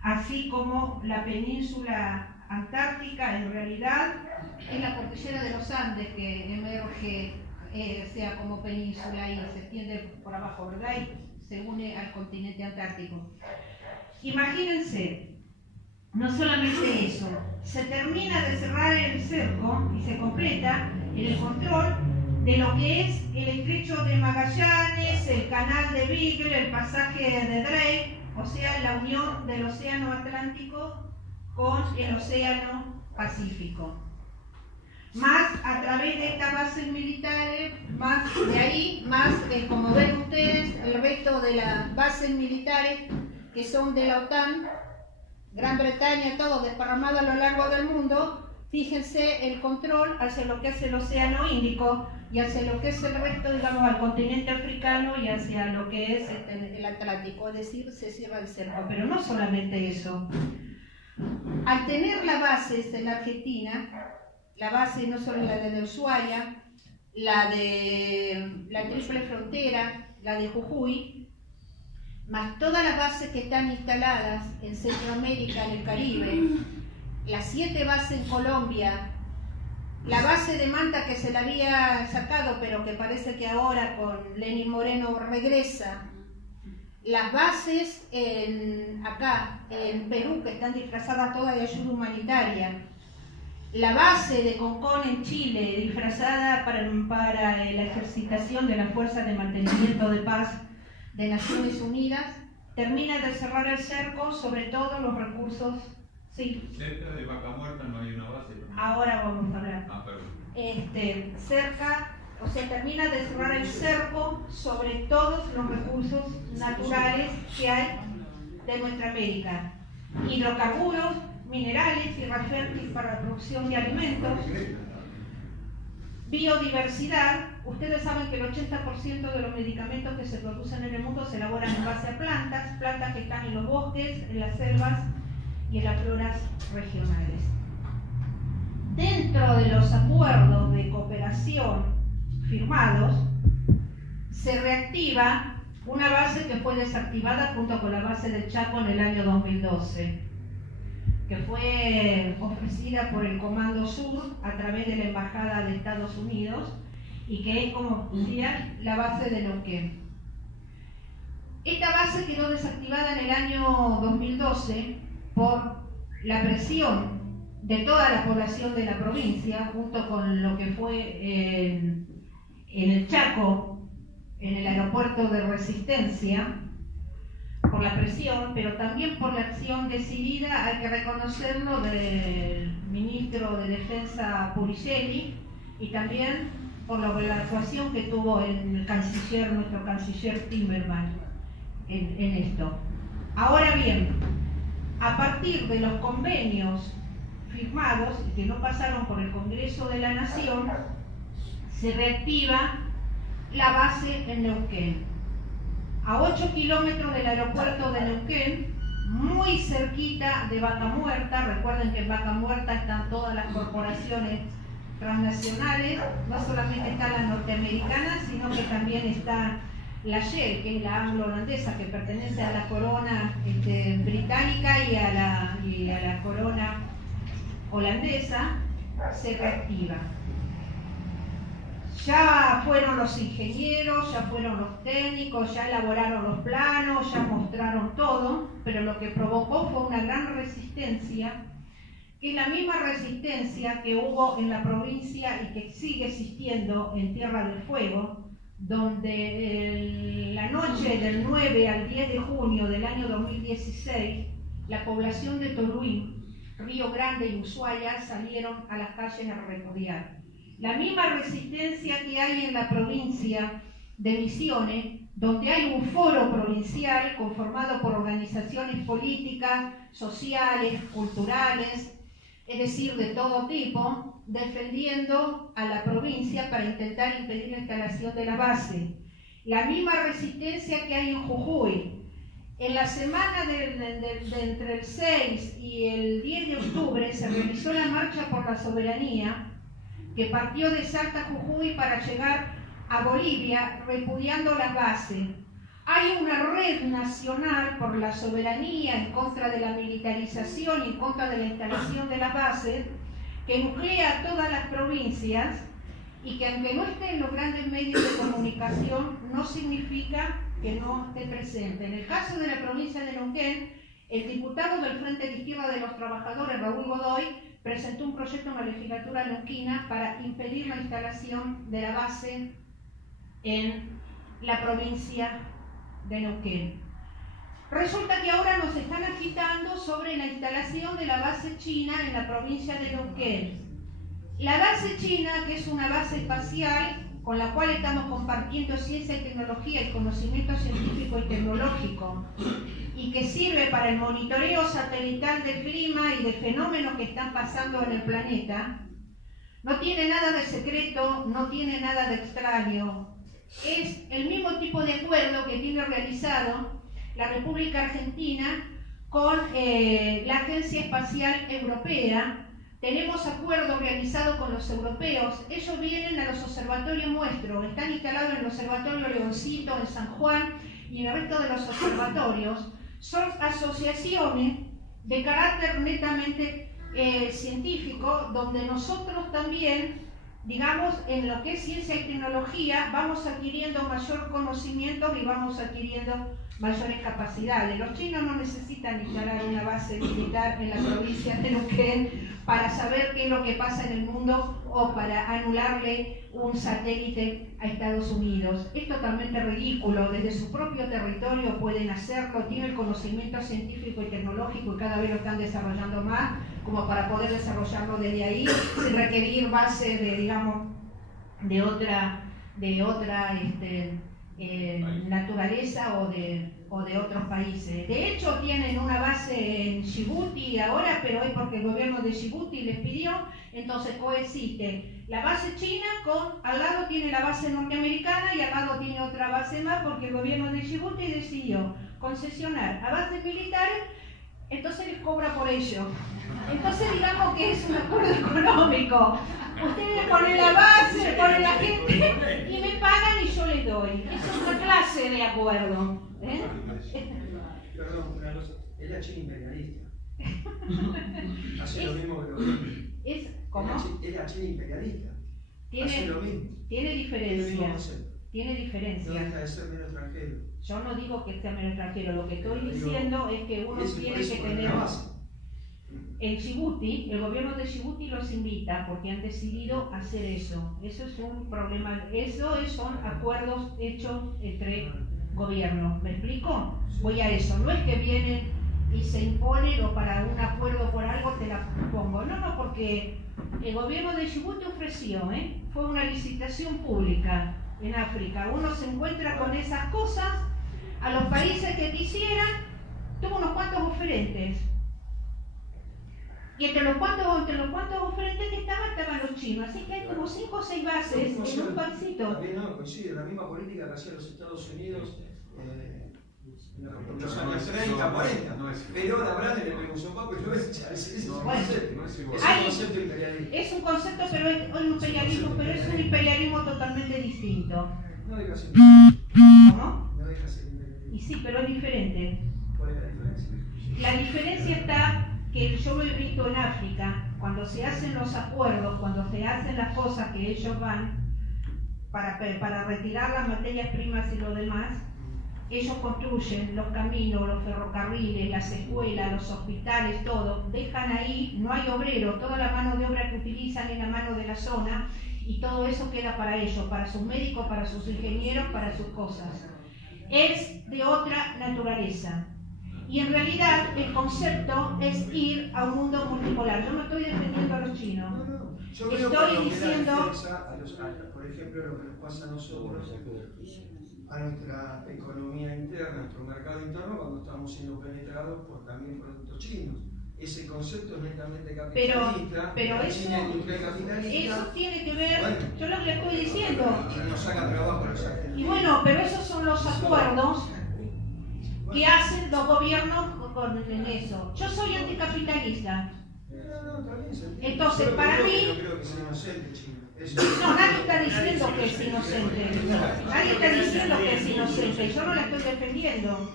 así como la península antártica. En realidad es la cordillera de los Andes que emerge, sea como península y se extiende por abajo, ¿verdad? Y se une al continente antártico. Imagínense, no solamente eso, se termina de cerrar el cerco y se completa en el control de lo que es el estrecho de Magallanes, el canal de Beagle, el pasaje de Drake, o sea, la unión del océano Atlántico con el océano Pacífico. Más a través de estas bases militares, más de ahí, más como ven ustedes, el resto de las bases militares que son de la OTAN, Gran Bretaña, todo desparramado a lo largo del mundo. Fíjense el control hacia lo que es el océano Índico y hacia lo que es el resto, digamos, al continente africano y hacia lo que es el Atlántico, es decir, se cierra el cerco. Pero no solamente eso. Al tener las bases en la Argentina, la base no solo la de Ushuaia, la de la Triple Frontera, la de Jujuy, más todas las bases que están instaladas en Centroamérica, en el Caribe, las 7 bases en Colombia, la base de Manta que se la había sacado pero que parece que ahora con Lenín Moreno regresa, las bases acá en Perú que están disfrazadas todas de ayuda humanitaria, la base de Concón en Chile disfrazada para la ejercitación de las fuerzas de mantenimiento de paz de Naciones Unidas, termina de cerrar el cerco sobre todos los recursos. Sí. Cerca de Vaca Muerta no hay una base. Ahora vamos a hablar. Perdón. Cerca, o sea, termina de cerrar el cerco sobre todos los recursos naturales que hay de nuestra América. Hidrocarburos, minerales, tierra fértil para la producción de alimentos, biodiversidad. Ustedes saben que el 80% de los medicamentos que se producen en el mundo se elaboran en base a plantas que están en los bosques, en las selvas y en las floras regionales. Dentro de los acuerdos de cooperación firmados, se reactiva una base que fue desactivada junto con la base del Chaco en el año 2012, que fue ofrecida por el Comando Sur a través de la Embajada de Estados Unidos y que es, como decía, la base de Neuquén. Esta base quedó desactivada en el año 2012 por la presión de toda la población de la provincia, junto con lo que fue en el Chaco, en el aeropuerto de Resistencia, por la presión, pero también por la acción decidida, hay que reconocerlo, del ministro de Defensa Puricelli, y también por la actuación que tuvo el canciller, nuestro canciller Timmermans en esto. Ahora bien, a partir de los convenios firmados y que no pasaron por el Congreso de la Nación, se reactiva la base en Neuquén, a 8 kilómetros del aeropuerto de Neuquén, muy cerquita de Vaca Muerta. Recuerden que en Vaca Muerta están todas las corporaciones transnacionales, no solamente está la norteamericana, sino que también está la Shell, que es la anglo-holandesa, que pertenece a la corona británica y a la corona holandesa. Se reactiva. Ya fueron los ingenieros, ya fueron los técnicos, ya elaboraron los planos, ya mostraron todo, pero lo que provocó fue una gran resistencia, que es la misma resistencia que hubo en la provincia y que sigue existiendo en Tierra del Fuego, donde la noche del 9 al 10 de junio del año 2016, la población de Tolhuin, Río Grande y Ushuaia salieron a las calles a repudiar. La misma resistencia que hay en la provincia de Misiones, donde hay un foro provincial conformado por organizaciones políticas, sociales, culturales, es decir, de todo tipo, defendiendo a la provincia para intentar impedir la instalación de la base. La misma resistencia que hay en Jujuy. En la semana entre el 6 y el 10 de octubre se realizó la Marcha por la Soberanía, que partió de Salta, Jujuy, para llegar a Bolivia, repudiando la base. Hay una red nacional por la soberanía en contra de la militarización y en contra de la instalación de las bases, que nuclea a todas las provincias y que, aunque no esté en los grandes medios de comunicación, no significa que no esté presente. En el caso de la provincia de Neuquén, el diputado del Frente de Izquierda de los Trabajadores, Raúl Godoy, presentó un proyecto en la legislatura neuquina para impedir la instalación de la base en la provincia de Neuquén. Resulta que ahora nos están agitando sobre la instalación de la base china en la provincia de Neuquén. La base china, que es una base espacial con la cual estamos compartiendo ciencia y tecnología y conocimiento científico y tecnológico, y que sirve para el monitoreo satelital del clima y de fenómenos que están pasando en el planeta, no tiene nada de secreto, no tiene nada de extraño. Es el mismo tipo de acuerdo que tiene realizado la República Argentina con la Agencia Espacial Europea. Tenemos acuerdos realizados con los europeos. Ellos vienen a los observatorios nuestros, están instalados en el Observatorio Leoncito, en San Juan y en el resto de los observatorios. Son asociaciones de carácter netamente científico, donde nosotros también, digamos, en lo que es ciencia y tecnología, vamos adquiriendo mayor conocimiento y vamos adquiriendo mayores capacidades. Los chinos no necesitan instalar una base militar en la provincia de Neuquén para saber qué es lo que pasa en el mundo o para anularle un satélite a Estados Unidos. Es totalmente ridículo. Desde su propio territorio pueden hacerlo, tienen el conocimiento científico y tecnológico y cada vez lo están desarrollando más, como para poder desarrollarlo desde ahí sin requerir base de, digamos, de otra naturaleza o de otros países. De hecho, tienen una base en Djibouti ahora, pero es porque el gobierno de Djibouti les pidió, entonces coexiste la base china con, al lado tiene la base norteamericana y al lado tiene otra base más, porque el gobierno de Djibouti decidió concesionar a bases militares, entonces les cobra por ello. Entonces digamos que es un acuerdo económico. Ustedes ponen la base, ponen la gente y me pagan y yo les doy. Es otra clase de acuerdo. Perdón, una cosa. Es la China imperialista. Hace lo mismo que los es ¿cómo? Es la China imperialista. Tiene, hace lo mismo. Tiene diferencia. Tiene No diferencia. deja de ser menos extranjero. Yo no digo que sea menos extranjero. Lo que estoy diciendo es que uno tiene que tener... En Djibouti, el gobierno de Djibouti los invita porque han decidido hacer eso. Eso es un problema. Eso son acuerdos hechos entre gobiernos. ¿Me explico? Voy a eso. No es que vienen y se imponen o para un acuerdo por algo te la pongo. No, porque el gobierno de Djibouti ofreció, fue una licitación pública en África. Uno se encuentra con esas cosas. A los países que quisieran, tuvo unos cuantos oferentes. Y entre los cuantos oferentes que estaban los chinos. Así que hay como 5 o 6 bases en un pancito. También no, coincide, la misma política que hacían los Estados Unidos en los años 30, 40. Pero la verdad le pegó un poco y lo es un concepto imperialista. Es un concepto, pero es un imperialismo, pero es un imperialismo totalmente distinto. No deja ser ¿Cómo? No deja ser imperialista. Y sí, pero es diferente. ¿Cuál es la diferencia? La diferencia está que yo lo he visto en África, cuando se hacen los acuerdos, cuando se hacen las cosas que ellos van para retirar las materias primas y lo demás, ellos construyen los caminos, los ferrocarriles, las escuelas, los hospitales, todo, dejan ahí, no hay obreros, toda la mano de obra que utilizan es la mano de la zona y todo eso queda para ellos, para sus médicos, para sus ingenieros, para sus cosas. Es de otra naturaleza. Y en realidad el concepto es ir a un mundo multipolar. Yo no estoy defendiendo a los chinos. Yo creo Estoy que diciendo, por ejemplo, lo que nos pasa a nosotros, a nuestra economía interna, a nuestro mercado interno, cuando estamos siendo penetrados también productos chinos. Ese concepto es netamente capitalista, pero eso tiene que ver, bueno, yo lo que le estoy diciendo. Y nos saca trabajo los argentinos. Y bueno, pero esos son los acuerdos que hacen los gobiernos en eso. Yo soy anticapitalista. Entonces, para mí... No, nadie está diciendo que es inocente. Nadie está diciendo que es inocente. Yo no la estoy defendiendo.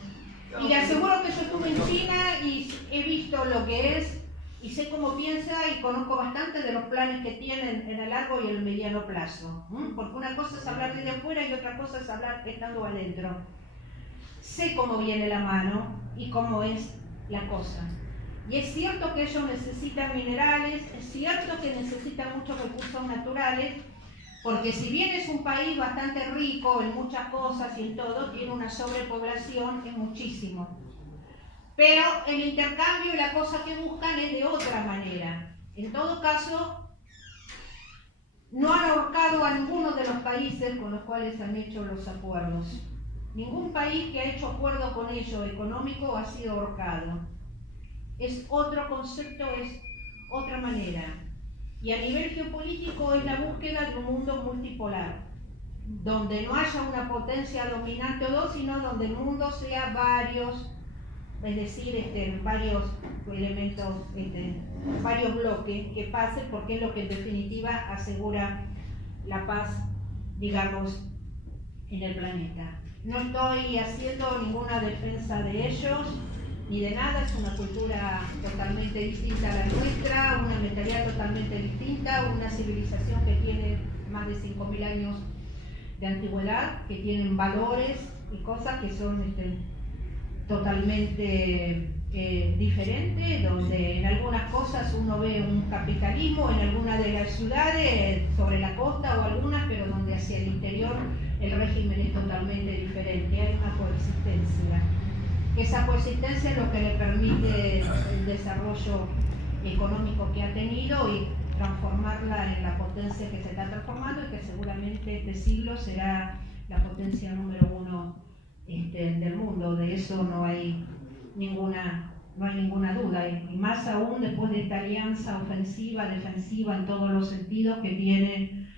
Y le aseguro que yo estuve en China y he visto lo que es y sé cómo piensa y conozco bastante de los planes que tienen en el largo y el mediano plazo. Porque una cosa es hablar desde afuera y otra cosa es hablar estando adentro. Sé cómo viene la mano y cómo es la cosa. Y es cierto que ellos necesitan minerales, es cierto que necesitan muchos recursos naturales, porque si bien es un país bastante rico en muchas cosas y en todo, tiene una sobrepoblación en muchísimo. Pero el intercambio y la cosa que buscan es de otra manera. En todo caso, no han ahorcado a ninguno de los países con los cuales han hecho los acuerdos. Ningún país que ha hecho acuerdo con ellos económico ha sido ahorcado. Es otro concepto, es otra manera. Y a nivel geopolítico es la búsqueda de un mundo multipolar, donde no haya una potencia dominante o dos, sino donde el mundo sea varios, es decir, varios elementos, varios bloques que pasen, porque es lo que en definitiva asegura la paz, digamos, en el planeta. No estoy haciendo ninguna defensa de ellos, ni de nada, es una cultura totalmente distinta a la nuestra, una mentalidad totalmente distinta, una civilización que tiene más de 5.000 años de antigüedad, que tienen valores y cosas que son totalmente diferentes, donde en algunas cosas uno ve un capitalismo, en algunas de las ciudades, sobre la costa o algunas, pero donde hacia el interior el régimen es totalmente diferente, hay una coexistencia. Esa coexistencia es lo que le permite el desarrollo económico que ha tenido y transformarla en la potencia que se está transformando y que seguramente este siglo será la potencia número 1 del mundo. De eso no hay ninguna duda, y más aún después de esta alianza ofensiva, defensiva en todos los sentidos que tiene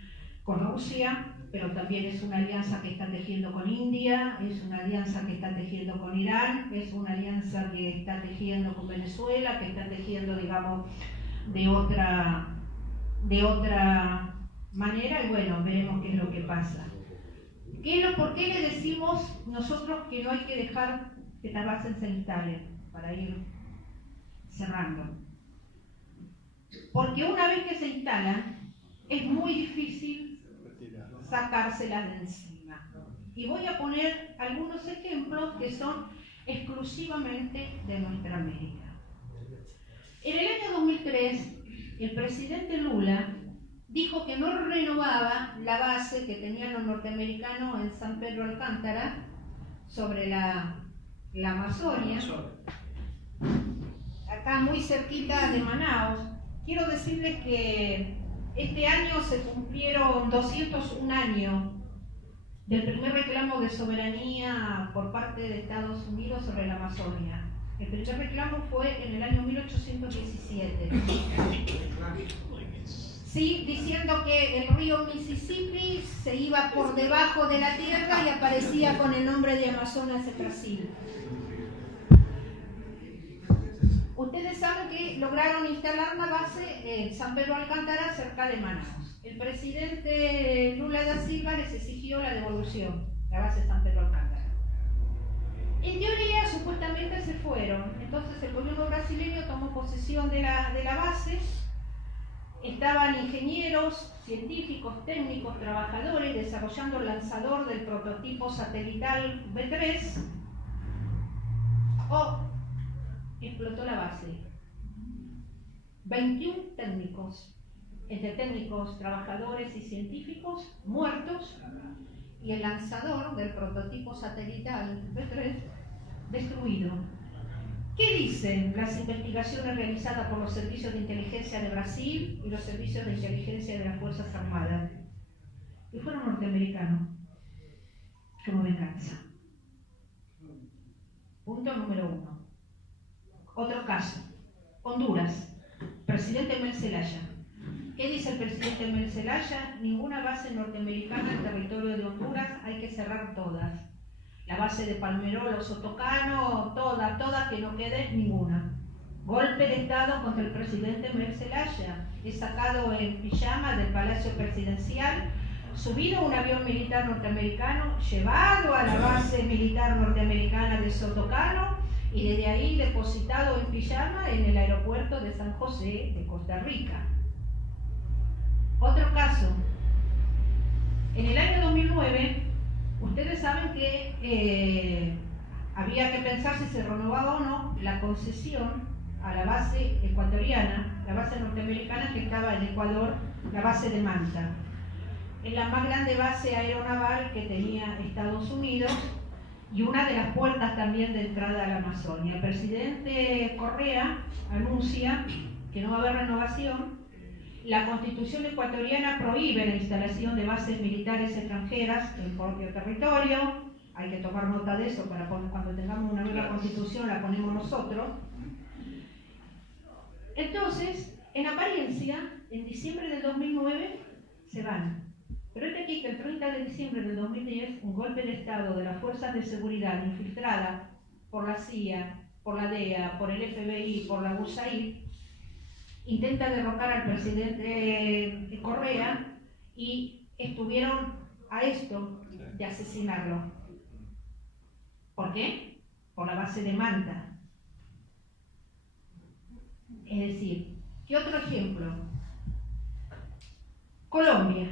con Rusia, pero también es una alianza que está tejiendo con India, es una alianza que está tejiendo con Irán, es una alianza que está tejiendo con Venezuela, que está tejiendo, digamos, de otra manera, y bueno, veremos qué es lo que pasa. ¿Por qué le decimos nosotros que no hay que dejar que la base se instale? Para ir cerrando. Porque una vez que se instalan, es muy difícil sacárselas de encima. Y voy a poner algunos ejemplos que son exclusivamente de nuestra América. En el año 2003, el presidente Lula dijo que no renovaba la base que tenían los norteamericanos en San Pedro Alcántara sobre la Amazonia, acá muy cerquita de Manaos. Quiero decirles que este año se cumplieron 201 años del primer reclamo de soberanía por parte de Estados Unidos sobre la Amazonia. El primer reclamo fue en el año 1817. Sí, diciendo que el río Mississippi se iba por debajo de la tierra y aparecía con el nombre de Amazonas en Brasil. Ustedes saben que lograron instalar una base en San Pedro Alcántara, cerca de Manaos. El presidente Lula da Silva les exigió la devolución, la base de San Pedro Alcántara. En teoría, supuestamente se fueron. Entonces el gobierno brasileño tomó posesión de la base. Estaban ingenieros, científicos, técnicos, trabajadores desarrollando el lanzador del prototipo satelital B3. Explotó la base. 21 técnicos entre técnicos, trabajadores y científicos muertos y el lanzador del prototipo satelital P3 destruido. ¿Qué dicen las investigaciones realizadas por los servicios de inteligencia de Brasil y los servicios de inteligencia de las Fuerzas Armadas? Que fueron norteamericanos, como venganza. Punto número 1. Otro caso, Honduras, presidente Mel Zelaya. ¿Qué dice el presidente Mel Zelaya? Ninguna base norteamericana en territorio de Honduras, hay que cerrar todas. La base de Palmerol, Sotocano, toda, que no quede ninguna. Golpe de Estado contra el presidente Mel Zelaya. Es sacado en pijama del Palacio Presidencial, subido a un avión militar norteamericano, llevado a la base militar norteamericana de Sotocano y desde ahí depositado en pijama en el aeropuerto de San José de Costa Rica. Otro caso. En el año 2009, ustedes saben que había que pensar si se renovaba o no la concesión a la base ecuatoriana, la base norteamericana que estaba en Ecuador, la base de Manta. Es la más grande base aeronaval que tenía Estados Unidos y una de las puertas también de entrada a la Amazonia. El presidente Correa anuncia que no va a haber renovación. La Constitución ecuatoriana prohíbe la instalación de bases militares extranjeras en el propio territorio. Hay que tomar nota de eso para cuando tengamos una nueva Constitución la ponemos nosotros. Entonces, en apariencia, en diciembre del 2009 se van. Pero es aquí que el 30 de diciembre del 2010, un golpe de Estado de las fuerzas de seguridad infiltrada por la CIA, por la DEA, por el FBI, por la USAID, intenta derrocar al presidente Correa y estuvieron a esto de asesinarlo. ¿Por qué? Por la base de Manta. Es decir, ¿qué otro ejemplo? Colombia.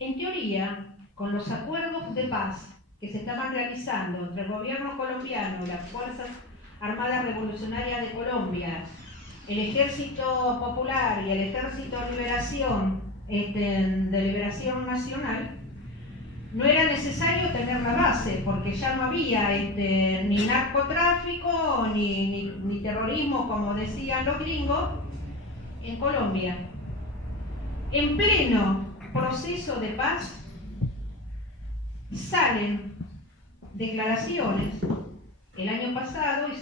En teoría, con los acuerdos de paz que se estaban realizando entre el gobierno colombiano, las Fuerzas Armadas Revolucionarias de Colombia, el Ejército Popular y el Ejército de Liberación Nacional, no era necesario tener la base, porque ya no había ni narcotráfico, ni terrorismo, como decían los gringos, en Colombia. En pleno proceso de paz, salen declaraciones el año pasado y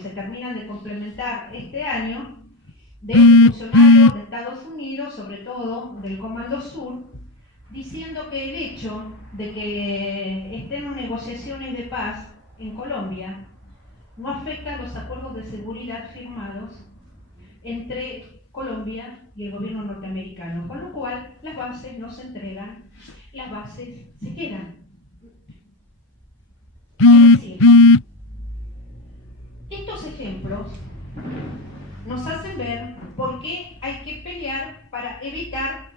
se terminan de complementar este año de funcionarios de Estados Unidos, sobre todo del Comando Sur, diciendo que el hecho de que estén en negociaciones de paz en Colombia no afecta a los acuerdos de seguridad firmados entre Colombia y el gobierno norteamericano, con lo cual las bases no se entregan, las bases se quedan. Es decir, estos ejemplos nos hacen ver por qué hay que pelear para evitar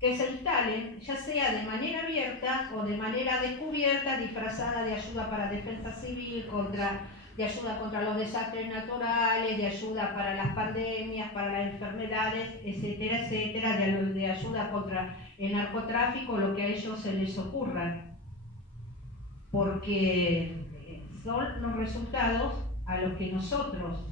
que se instalen, ya sea de manera abierta o de manera descubierta, disfrazada de ayuda para defensa civil, de ayuda contra los desastres naturales, de ayuda para las pandemias, para las enfermedades, etcétera, etcétera, de ayuda contra el narcotráfico, lo que a ellos se les ocurra. Porque son los resultados a los que nosotros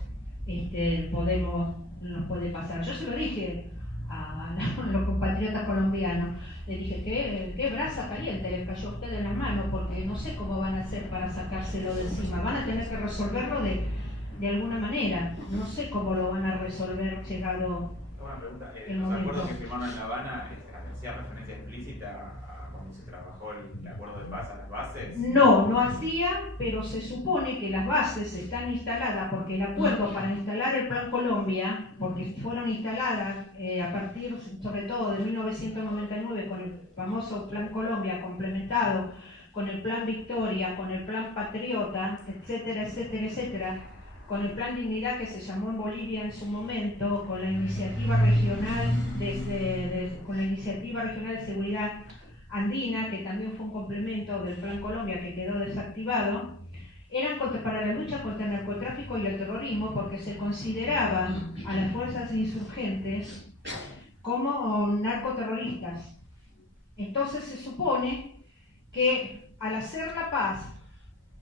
nos puede pasar. Yo se lo dije a los compatriotas colombianos, le dije que brasa caliente le cayó a usted en la mano, porque no sé cómo van a hacer para sacárselo de encima, van a tener que resolverlo de alguna manera, no sé cómo lo van a resolver llegado una pregunta, el ¿los momento. acuerdos que firmaron en La Habana hacían referencia explícita a cuando se trabajó el acuerdo de paz a las bases? No hacía, pero se supone que las bases están instaladas, porque el acuerdo para instalar el Plan Colombia, porque fueron instaladas a partir sobre todo de 1999 con el famoso Plan Colombia complementado con el Plan Victoria, con el Plan Patriota, etcétera, etcétera, etcétera, con el Plan Dignidad que se llamó en Bolivia en su momento, con la iniciativa regional con la iniciativa regional de seguridad andina, que también fue un complemento del Plan Colombia que quedó desactivado, eran para la lucha contra el narcotráfico y el terrorismo, porque se consideraban a las fuerzas insurgentes como narcoterroristas. Entonces se supone que al hacer la paz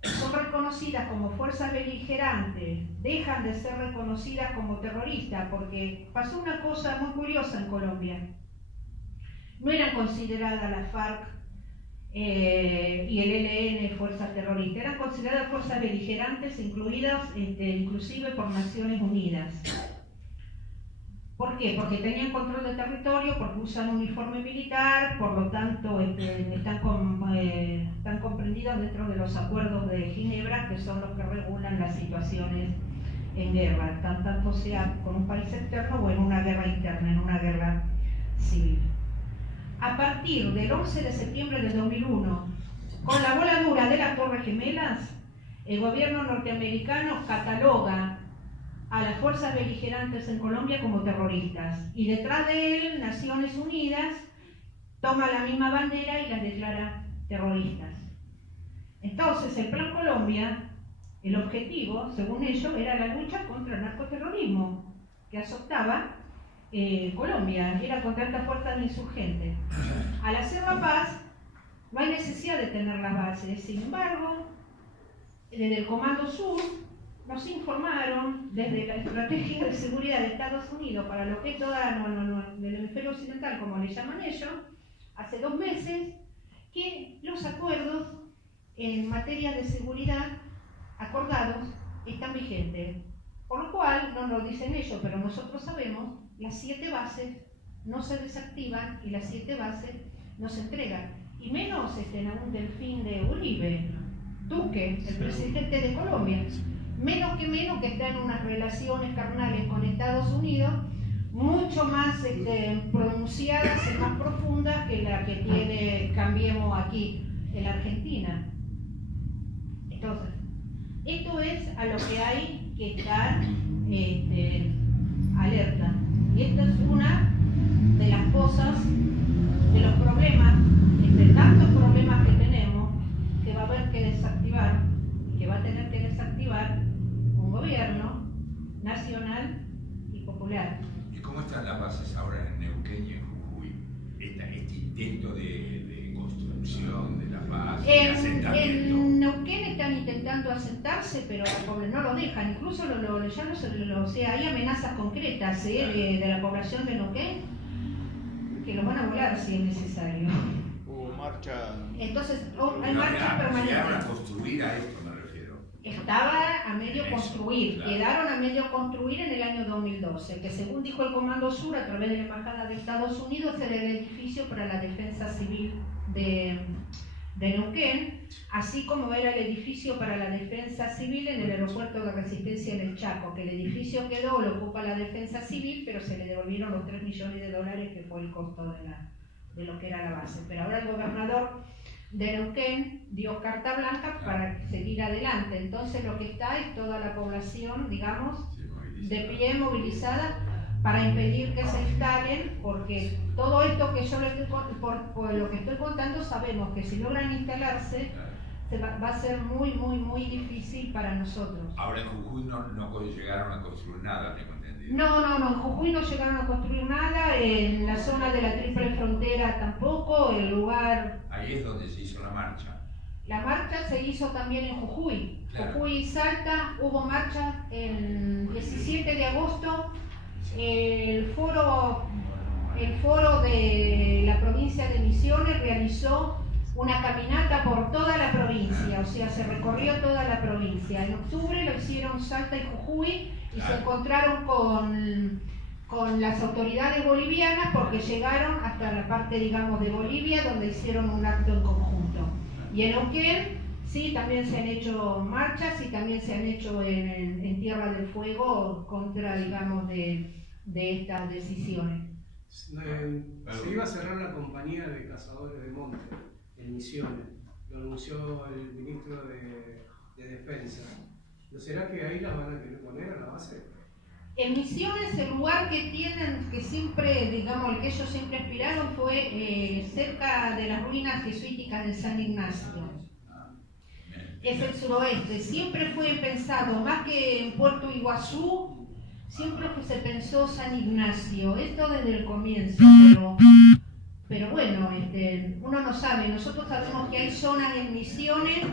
son reconocidas como fuerzas beligerantes, dejan de ser reconocidas como terroristas, porque pasó una cosa muy curiosa en Colombia. No eran consideradas las FARC y el ELN fuerzas terroristas, eran consideradas fuerzas beligerantes, incluidas inclusive por Naciones Unidas. ¿Por qué? Porque tenían control de territorio, porque usan uniforme militar, por lo tanto están comprendidos dentro de los acuerdos de Ginebra, que son los que regulan las situaciones en guerra, tanto sea con un país externo o en una guerra interna, en una guerra civil. A partir del 11 de septiembre del 2001, con la voladura de las Torres Gemelas, el gobierno norteamericano cataloga a las fuerzas beligerantes en Colombia como terroristas, y detrás de él Naciones Unidas toma la misma bandera y las declara terroristas. Entonces el Plan Colombia, el objetivo, según ellos, era la lucha contra el narcoterrorismo que azotaba Colombia, era contra estas fuerzas insurgentes. Al hacer la paz no hay necesidad de tener las bases, sin embargo, desde el Comando Sur nos informaron desde la Estrategia de Seguridad de Estados Unidos para lo que es toda del hemisferio occidental, como le llaman ellos, hace 2 meses, que los acuerdos en materia de seguridad acordados están vigentes. Por lo cual, no lo dicen ellos, pero nosotros sabemos, las 7 bases no se desactivan y las 7 bases no se entregan. Y menos aún Delfín de Uribe, Duque, el presidente de Colombia. Menos que está en unas relaciones carnales con Estados Unidos mucho más pronunciadas y más profundas que la que tiene Cambiemos aquí en la Argentina. Entonces, esto es a lo que hay que estar alerta. Y esta es una de las cosas, de los problemas, entre tantos problemas que tenemos, que va a haber que desactivar, que va a tener que desactivar un gobierno nacional y popular. ¿Y cómo están las bases ahora en Neuquén y en Jujuy? Este intento de construcción de la paz, de asentamiento. En Neuquén están intentando asentarse, pero no lo dejan. Incluso hay amenazas concretas de la población de Neuquén que los van a volar si es necesario. Hubo marcha. Entonces, hay marchas permanentes. Llegaron a construir a esto, me refiero. Estaba a medio Eso, construir, claro. Quedaron a medio construir en el año 2012, que según dijo el Comando Sur a través de la Embajada de Estados Unidos era el edificio para la defensa civil de Neuquén, así como era el edificio para la defensa civil en el aeropuerto de Resistencia en el Chaco, que el edificio quedó, lo ocupa la defensa civil, pero se le devolvieron los $3 millones que fue el costo de lo que era la base. Pero ahora el gobernador de Neuquén dio carta blanca para seguir adelante. Entonces lo que está es toda la población, digamos, de pie, movilizada, para impedir que se instalen, porque todo esto que yo por lo que estoy contando, sabemos que si logran instalarse, va a ser muy, muy, muy difícil para nosotros. Ahora en Jujuy no llegaron a construir nada, tengo entendido. No, en Jujuy no llegaron a construir nada, en la zona de la Triple Frontera tampoco, el lugar... Ahí es donde se hizo la marcha. La marcha se hizo también en Jujuy. Claro. Jujuy y Salta hubo marcha el 17 de agosto. El foro de la provincia de Misiones realizó una caminata por toda la provincia, o sea, se recorrió toda la provincia. En octubre lo hicieron Salta y Jujuy y se encontraron con las autoridades bolivianas porque llegaron hasta la parte, digamos, de Bolivia, donde hicieron un acto en conjunto. Y en Neuquén, sí, también se han hecho marchas y también se han hecho en Tierra del Fuego contra, digamos, de estas decisiones. Se iba a cerrar la compañía de cazadores de monte en Misiones, lo anunció el ministro de Defensa. ¿No será que ahí la van a querer poner a la base? En Misiones, el lugar que tienen, que siempre, digamos, el que ellos siempre aspiraron fue cerca de las ruinas jesuíticas de San Ignacio. Es el suroeste. Siempre fue pensado, más que en Puerto Iguazú, siempre que se pensó San Ignacio, esto desde el comienzo, pero bueno, uno no sabe. Nosotros sabemos que hay zonas en Misiones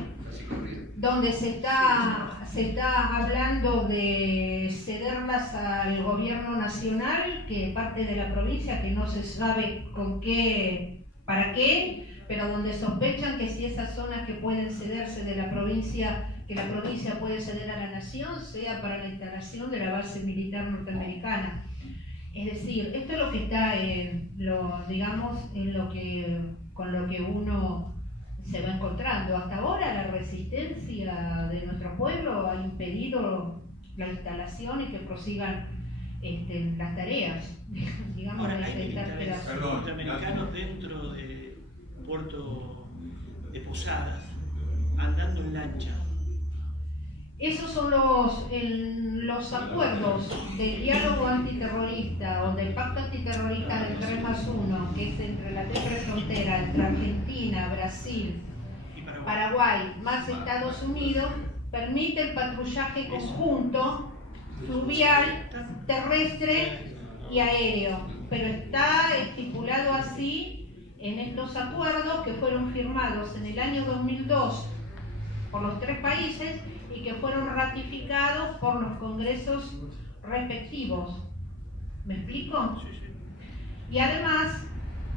donde se está hablando de cederlas al gobierno nacional, que parte de la provincia, que no se sabe para qué, pero donde sospechan que si esas zonas que pueden cederse de la provincia, que la provincia puede ceder a la nación, sea para la instalación de la base militar norteamericana. Es decir, esto es lo que está con lo que uno se va encontrando. Hasta ahora la resistencia de nuestro pueblo ha impedido la instalación y que prosigan las tareas, digamos. Ahora, hay militares norteamericanos dentro de Puerto de Posadas, andando en lancha. Esos son los acuerdos del diálogo antiterrorista o del pacto antiterrorista del 3+1, que es entre la triple frontera, entre Argentina, Brasil, Paraguay, más Estados Unidos, permite el patrullaje conjunto, fluvial, terrestre y aéreo. Pero está estipulado así en estos acuerdos que fueron firmados en el año 2002 por los 3 países y que fueron ratificados por los congresos respectivos. ¿Me explico? Sí, sí. Y además,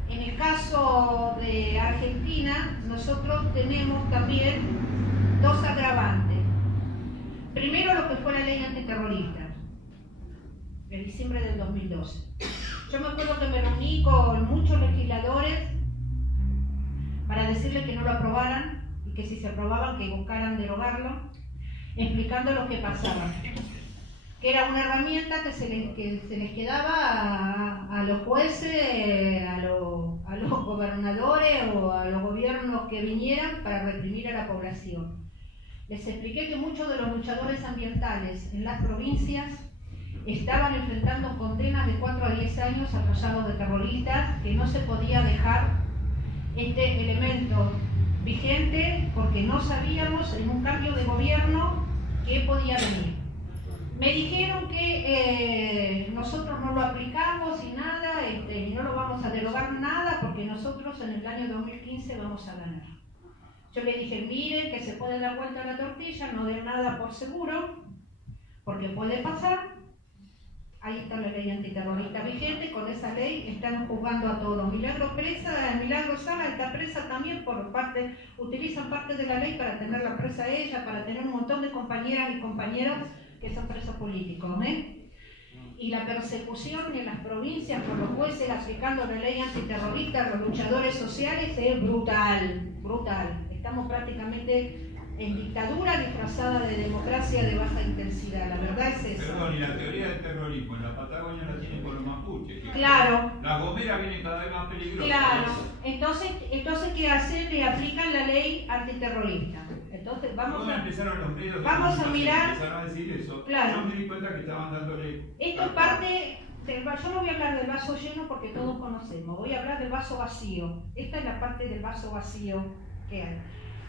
en el caso de Argentina, nosotros tenemos también 2 agravantes. Primero, lo que fue la ley antiterrorista, en diciembre del 2012. Yo me acuerdo que me reuní con muchos legisladores para decirles que no lo aprobaran y que si se aprobaban que buscaran derogarlo, explicando lo que pasaba, que era una herramienta que se les quedaba a los jueces, a los gobernadores o a los gobiernos que vinieran para reprimir a la población. Les expliqué que muchos de los luchadores ambientales en las provincias estaban enfrentando condenas de 4 a 10 años acusados de terroristas, que no se podía dejar este elemento vigente porque no sabíamos en un cambio de gobierno qué podía venir. Me dijeron que nosotros no lo aplicamos y nada, y no lo vamos a derogar nada porque nosotros en el año 2015 vamos a ganar. Yo le dije, miren que se puede dar vuelta a la tortilla, no den nada por seguro, porque puede pasar. Ahí está la ley antiterrorista vigente, con esa ley están juzgando a todos. Milagro Sala está presa también utilizan parte de la ley para tenerla presa a ella, para tener un montón de compañeras y compañeros que son presos políticos. Y la persecución en las provincias por los jueces aplicando la ley antiterrorista a los luchadores sociales es brutal, brutal. Estamos prácticamente en dictadura disfrazada de democracia de baja intensidad, la verdad es eso. Perdón, y la teoría del terrorismo en la Patagonia la tienen con los mapuches. Claro. Las gomeras vienen cada vez más peligrosas. Claro. Entonces ¿qué hacen? Le aplican la ley antiterrorista. Entonces vamos a mirar. Empezaron a decir eso. Claro. Yo me di cuenta que estaban dándole. Esto es parte del vaso. Yo no voy a hablar del vaso lleno porque todos conocemos. Voy a hablar del vaso vacío. Esta es la parte del vaso vacío que hay.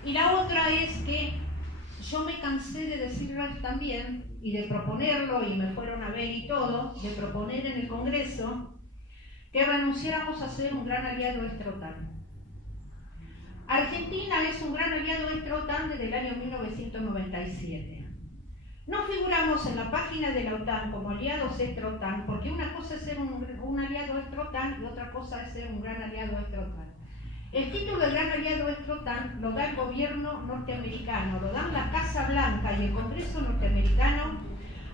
Y la otra es que yo me cansé de decirlo también y de proponerlo, y me fueron a ver y todo, de proponer en el Congreso que renunciáramos a ser un gran aliado de esta OTAN. Argentina es un gran aliado de esta OTAN desde el año 1997. No figuramos en la página de la OTAN como aliados de esta OTAN, porque una cosa es ser un aliado de esta OTAN y otra cosa es ser un gran aliado de esta OTAN. El título de gran aliado de esta OTAN lo da el gobierno norteamericano, lo dan la Casa Blanca y el Congreso norteamericano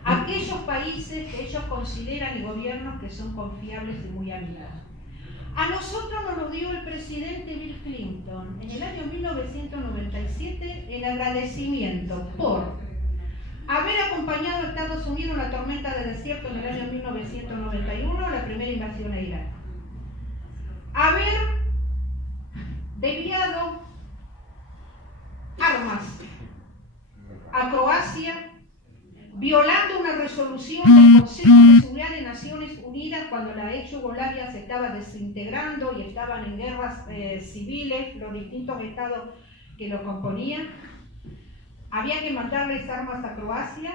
a aquellos países que ellos consideran y gobiernos que son confiables y muy aliados. A nosotros nos lo dio el presidente Bill Clinton en el año 1997 el agradecimiento por haber acompañado a Estados Unidos en la tormenta de desierto en el año 1991, la primera invasión a Irak. Haber enviado armas a Croacia, violando una resolución del Consejo de Seguridad de Naciones Unidas cuando la ex Yugoslavia se estaba desintegrando y estaban en guerras civiles, los distintos estados que lo componían. Había que mandarles armas a Croacia,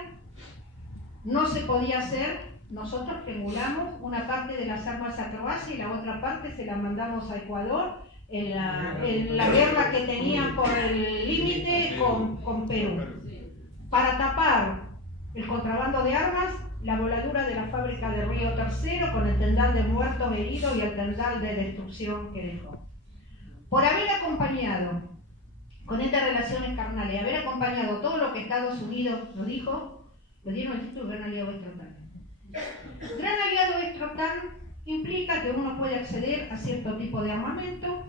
no se podía hacer nosotros triangulamos una parte de las armas a Croacia y la otra parte se la mandamos a Ecuador en la guerra que tenían por el límite con Perú. Para tapar el contrabando de armas, la voladura de la fábrica de Río Tercero con el tendal de muertos heridos y el tendal de destrucción que dejó. Por haber acompañado con estas relaciones carnales, haber acompañado todo lo que Estados Unidos nos dijo, le dieron el título de Gran Aliado Extra-OTAN. Gran Aliado Extra-OTAN implica que uno puede acceder a cierto tipo de armamento,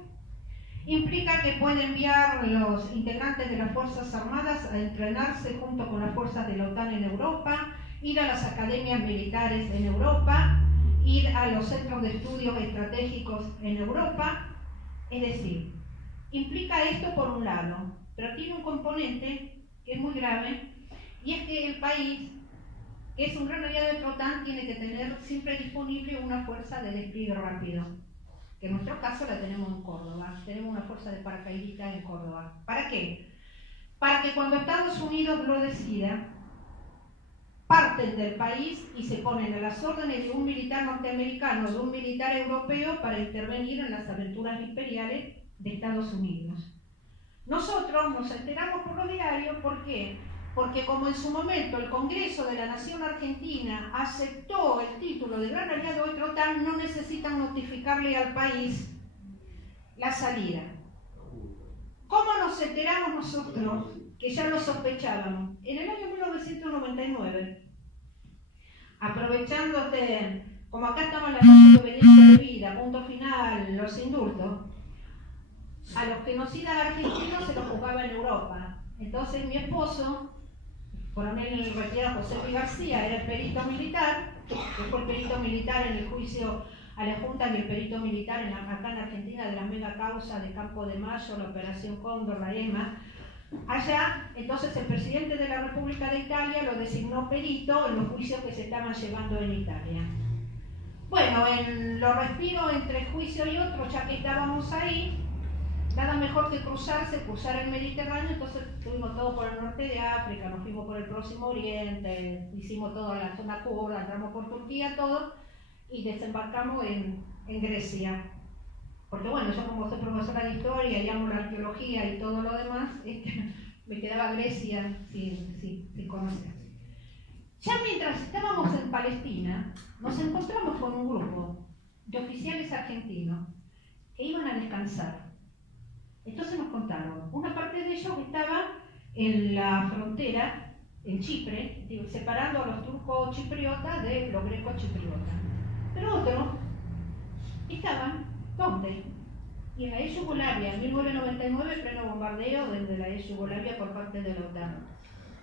implica que puede enviar los integrantes de las Fuerzas Armadas a entrenarse junto con las fuerzas de la OTAN en Europa, ir a las academias militares en Europa, ir a los centros de estudios estratégicos en Europa. Es decir, implica esto por un lado, pero tiene un componente que es muy grave, y es que el país, que es un gran aliado de la OTAN, tiene que tener siempre disponible una fuerza de despliegue rápido, que en nuestro caso la tenemos en Córdoba, tenemos una fuerza de paracaidistas en Córdoba. ¿Para qué? Para que cuando Estados Unidos lo decida, parten del país y se ponen a las órdenes de un militar norteamericano o de un militar europeo para intervenir en las aventuras imperiales de Estados Unidos. Nosotros nos enteramos por los diarios, ¿por qué? Porque como en su momento el Congreso de la Nación Argentina aceptó el título de Gran Aliado de la OTAN, no necesitan notificarle al país la salida. ¿Cómo nos enteramos nosotros? Que ya lo sospechábamos. En el año 1999, aprovechando como acá estaban las leyes de obediencia de vida, punto final, los indultos, a los genocidas argentinos se los juzgaba en Europa. Entonces mi esposo, coronel retirado José Luis García, era el perito militar, que fue el perito militar en el juicio a la Junta y el perito militar acá en Argentina de la mega causa de Campo de Mayo, la Operación Cóndor, la EMA. Allá, entonces el presidente de la República de Italia lo designó perito en los juicios que se estaban llevando en Italia. Bueno, en los respiros entre juicio y otro, ya que estábamos ahí, nada mejor que cruzar el Mediterráneo. Entonces estuvimos todo por el norte de África, nos fuimos por el Próximo Oriente, hicimos toda la zona kurda, entramos por Turquía, todo, y desembarcamos en Grecia. Porque bueno, yo como soy profesora de historia y amo la arqueología y todo lo demás, me quedaba Grecia sin conocer. Ya mientras estábamos en Palestina, nos encontramos con un grupo de oficiales argentinos que iban a descansar. Entonces nos contaron, una parte de ellos estaba en la frontera, en Chipre, separando a los turcos chipriotas de los grecos chipriotas. Pero otros estaban, ¿dónde? Y en la ex Yugoslavia, en 1999, pleno bombardeo desde la ex Yugoslavia por parte de la OTAN.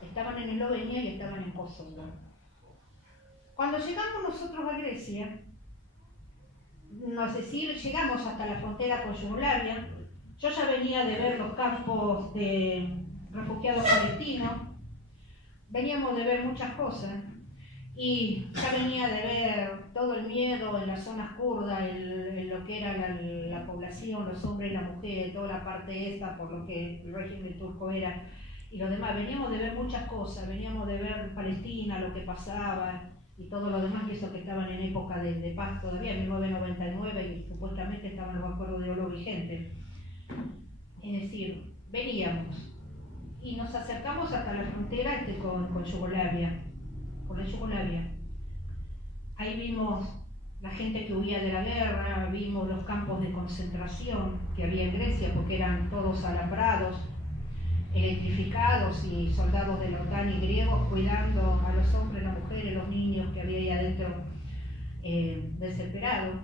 Estaban en Eslovenia y estaban en Kosovo. Cuando llegamos nosotros a Grecia, es decir, llegamos hasta la frontera con Yugoslavia. Yo ya venía de ver los campos de refugiados palestinos, veníamos de ver muchas cosas, y ya venía de ver todo el miedo en las zonas kurdas, en lo que era la población, los hombres y las mujeres, toda la parte esta, por lo que el régimen turco era, y lo demás. Veníamos de ver muchas cosas, veníamos de ver Palestina, lo que pasaba, y todo lo demás, y eso que estaban en época de paz todavía, en 1999, y supuestamente estaban los acuerdos de oro vigentes. Es decir, veníamos y nos acercamos hasta la frontera con Yugoslavia, con la Yugoslavia. Ahí vimos la gente que huía de la guerra, vimos los campos de concentración que había en Grecia, porque eran todos alambrados, electrificados, y soldados de la OTAN y griegos cuidando a los hombres, las mujeres, los niños que había ahí adentro, desesperados.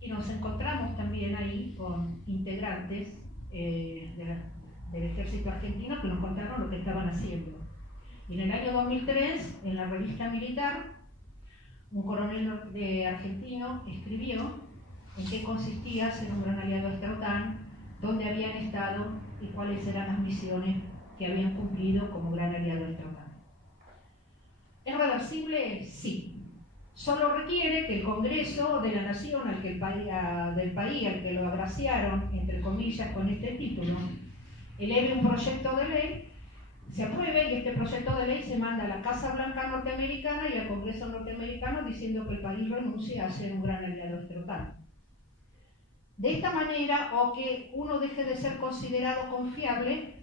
Y nos encontramos también ahí con integrantes del ejército argentino que nos contaron lo que estaban haciendo. Y en el año 2003, en la revista Militar, un coronel argentino escribió en qué consistía ser un gran aliado de la OTAN, dónde habían estado y cuáles eran las misiones que habían cumplido como gran aliado de la OTAN. ¿Es reversible? Sí. Solo requiere que el Congreso de la Nación, del país al que lo agraciaron, entre comillas, con este título, eleve un proyecto de ley, se apruebe y este proyecto de ley se manda a la Casa Blanca norteamericana y al Congreso norteamericano diciendo que el país renuncie a ser un gran aliado de la OTAN. De esta manera, o que uno deje de ser considerado confiable,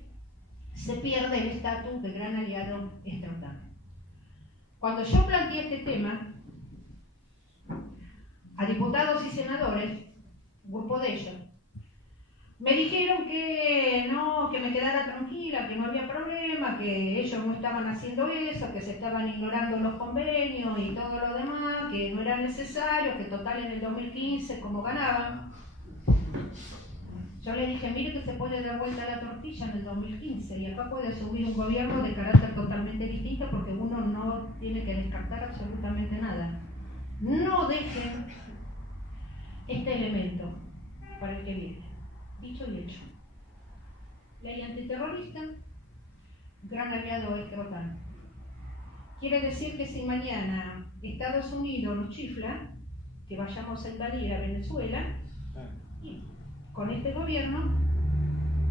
se pierde el estatus de gran aliado de la OTAN. Cuando yo planteé este tema a diputados y senadores, un grupo de ellos, me dijeron que no, que me quedara tranquila, que no había problema, que ellos no estaban haciendo eso, que se estaban ignorando los convenios y todo lo demás, que no era necesario, que total en el 2015, como ganaban. Yo le dije, mire que se puede dar vuelta la tortilla en el 2015 y acá puede subir un gobierno de carácter totalmente distinto porque uno no tiene que descartar absolutamente nada. No dejen este elemento para el que viene. Dicho y hecho. Ley antiterrorista, gran aliado de la OTAN. Quiere decir que si mañana Estados Unidos nos chifla, que vayamos a invadir a Venezuela, y con este gobierno,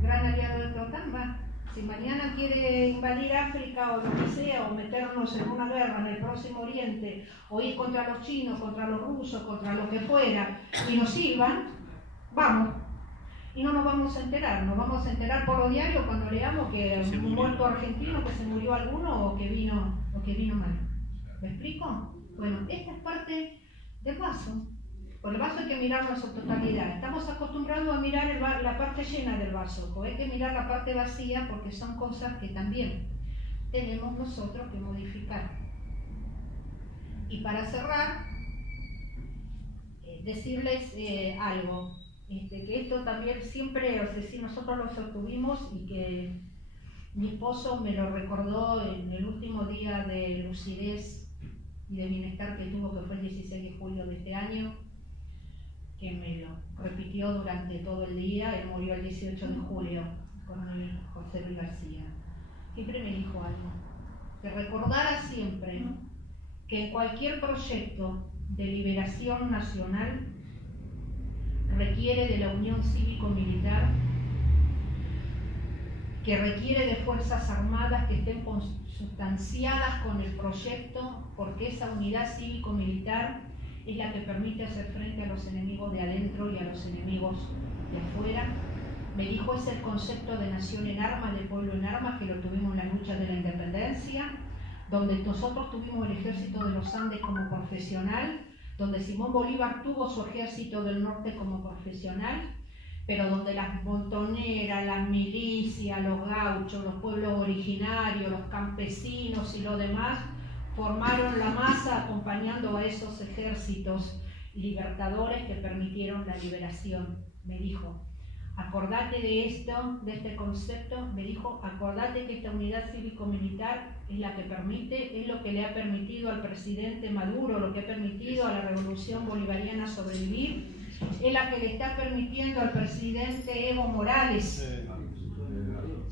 gran aliado de la OTAN va. Si mañana quiere invadir África o lo que sea, o meternos en una guerra en el Próximo Oriente, o ir contra los chinos, contra los rusos, contra lo que fuera, y nos sirvan, vamos. Y no nos vamos a enterar por los diarios cuando leamos que un muerto argentino, que se murió alguno o que vino mal. ¿Me explico? Bueno, esta es parte del vaso. Por el vaso hay que mirarlo en su totalidad. Estamos acostumbrados a mirar la parte llena del vaso, o hay que mirar la parte vacía porque son cosas que también tenemos nosotros que modificar. Y para cerrar, decirles algo. Que esto también siempre, o sea, sí, nosotros lo sostuvimos y que mi esposo me lo recordó en el último día de lucidez y de bienestar que tuvo, que fue el 16 de julio de este año, que me lo repitió durante todo el día. Él murió el 18 de julio con el José Luis García. Siempre me dijo algo, que recordara siempre que en cualquier proyecto de liberación nacional requiere de la unión cívico-militar, que requiere de fuerzas armadas que estén consustanciadas con el proyecto, porque esa unidad cívico-militar es la que permite hacer frente a los enemigos de adentro y a los enemigos de afuera. Me dijo, es el concepto de nación en armas, de pueblo en armas, que lo tuvimos en la lucha de la independencia, donde nosotros tuvimos el ejército de los Andes como profesional, donde Simón Bolívar tuvo su ejército del norte como profesional, pero donde las montoneras, las milicias, los gauchos, los pueblos originarios, los campesinos y lo demás formaron la masa acompañando a esos ejércitos libertadores que permitieron la liberación. Me dijo, acordate de esto, de este concepto, me dijo, acordate que esta unidad cívico-militar es la que permite, es lo que le ha permitido al presidente Maduro, lo que ha permitido a la revolución bolivariana sobrevivir, es la que le está permitiendo al presidente Evo Morales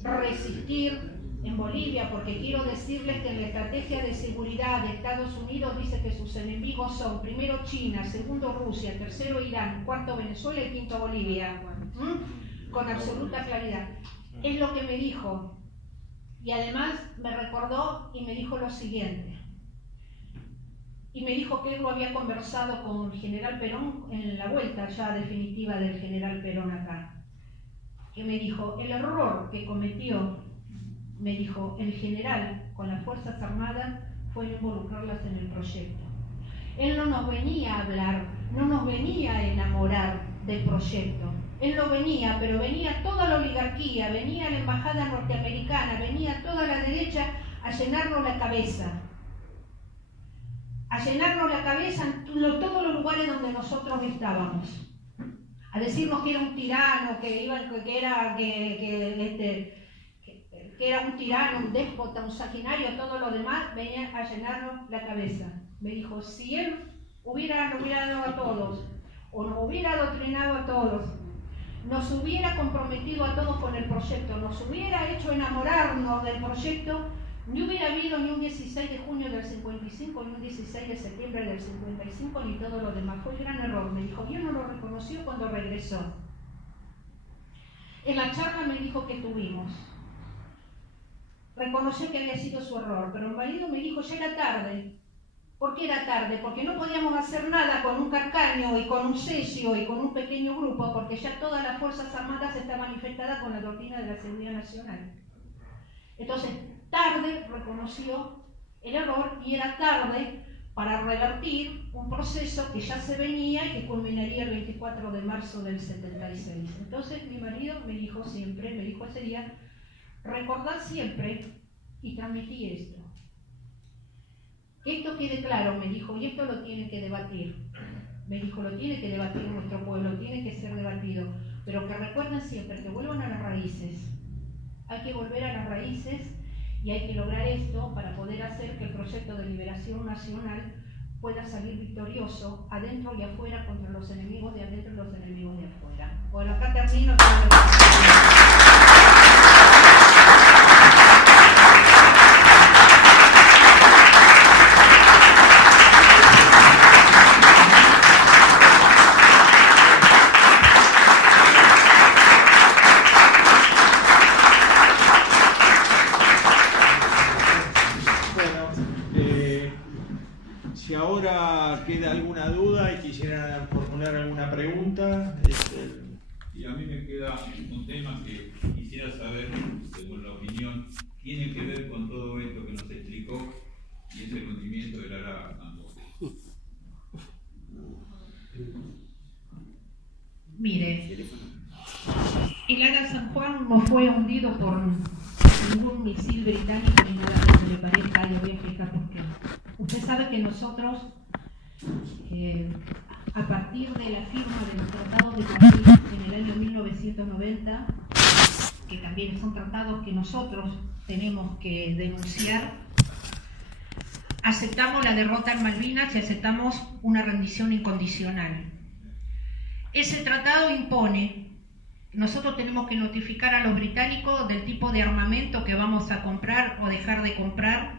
resistir en Bolivia, porque quiero decirles que en la estrategia de seguridad de Estados Unidos dice que sus enemigos son primero China, segundo Rusia, tercero Irán, cuarto Venezuela y quinto Bolivia. Con absoluta claridad. Es lo que me dijo. Y además me recordó y me dijo lo siguiente. Y me dijo que él lo había conversado con el general Perón en la vuelta ya definitiva del general Perón acá. Que me dijo, el error que cometió, me dijo, el general con las Fuerzas Armadas fue no involucrarlas en el proyecto. Él no nos venía a hablar, no nos venía a enamorar del proyecto. Él no venía, pero venía toda la oligarquía, venía la embajada norteamericana, venía toda la derecha a llenarnos la cabeza. A llenarnos la cabeza en todos los lugares donde nosotros estábamos. A decirnos que era un tirano, que era un tirano, un déspota, un sanguinario, todo lo demás, venía a llenarnos la cabeza. Me dijo, si él nos hubiera dado a todos, o nos hubiera adoctrinado a todos, nos hubiera comprometido a todos con el proyecto, nos hubiera hecho enamorarnos del proyecto, no hubiera habido ni un 16 de junio del 55, ni un 16 de septiembre del 55, ni todo lo demás. Fue el gran error. Me dijo, yo no lo reconoció cuando regresó. En la charla me dijo que tuvimos reconoció que había sido su error, pero mi marido me dijo, ya era tarde. ¿Por qué era tarde? Porque no podíamos hacer nada con un Carcaño y con un Cesio y con un pequeño grupo, porque ya todas las Fuerzas Armadas están manifestadas con la doctrina de la seguridad nacional. Entonces, tarde reconoció el error y era tarde para revertir un proceso que ya se venía y que culminaría el 24 de marzo del 76. Entonces mi marido me dijo siempre, me dijo ese día, recordad siempre y transmití esto. Que esto quede claro, me dijo, y esto lo tiene que debatir. Me dijo, lo tiene que debatir nuestro pueblo, tiene que ser debatido, pero que recuerden siempre que vuelvan a las raíces. Hay que volver a las raíces y hay que lograr esto para poder hacer que el proyecto de liberación nacional pueda salir victorioso adentro y afuera contra los enemigos de adentro y los enemigos de afuera. Bueno, acá termino. Si ahora queda alguna duda y quisieran formular alguna pregunta. Y a mí me queda un tema que quisiera saber, según la opinión, tiene que ver con todo esto que nos explicó y es el hundimiento del Ara San Juan. Mire, el Ara San Juan no fue hundido por ningún misil británico ni nada que se le parezca, y voy a explicar por qué. Usted sabe que nosotros, a partir de la firma de los tratados de París en el año 1990, que también son tratados que nosotros tenemos que denunciar, aceptamos la derrota en Malvinas y aceptamos una rendición incondicional. Ese tratado impone, nosotros tenemos que notificar a los británicos del tipo de armamento que vamos a comprar o dejar de comprar.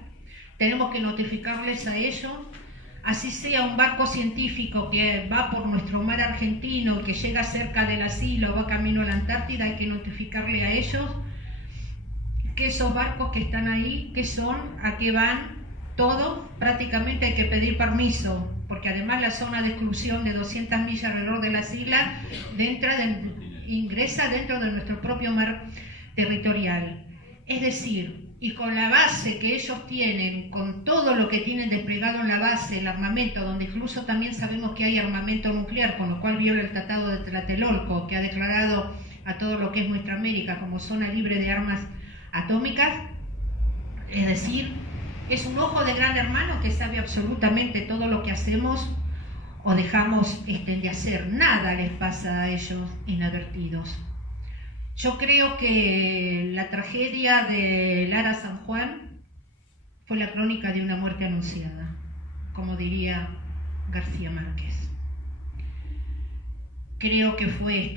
Tenemos que notificarles a ellos, así sea un barco científico que va por nuestro mar argentino, que llega cerca de las islas o va camino a la Antártida, hay que notificarle a ellos que esos barcos que están ahí, qué son, a qué van, todo, prácticamente hay que pedir permiso, porque además la zona de exclusión de 200 millas alrededor de las islas ingresa dentro de nuestro propio mar territorial. Es decir, y con la base que ellos tienen, con todo lo que tienen desplegado en la base, el armamento, donde incluso también sabemos que hay armamento nuclear, con lo cual viola el Tratado de Tlatelolco, que ha declarado a todo lo que es nuestra América como zona libre de armas atómicas, es decir, es un ojo de gran hermano que sabe absolutamente todo lo que hacemos o dejamos de hacer. Nada les pasa a ellos inadvertidos. Yo creo que la tragedia del Ara San Juan fue la crónica de una muerte anunciada, como diría García Márquez. Creo que fue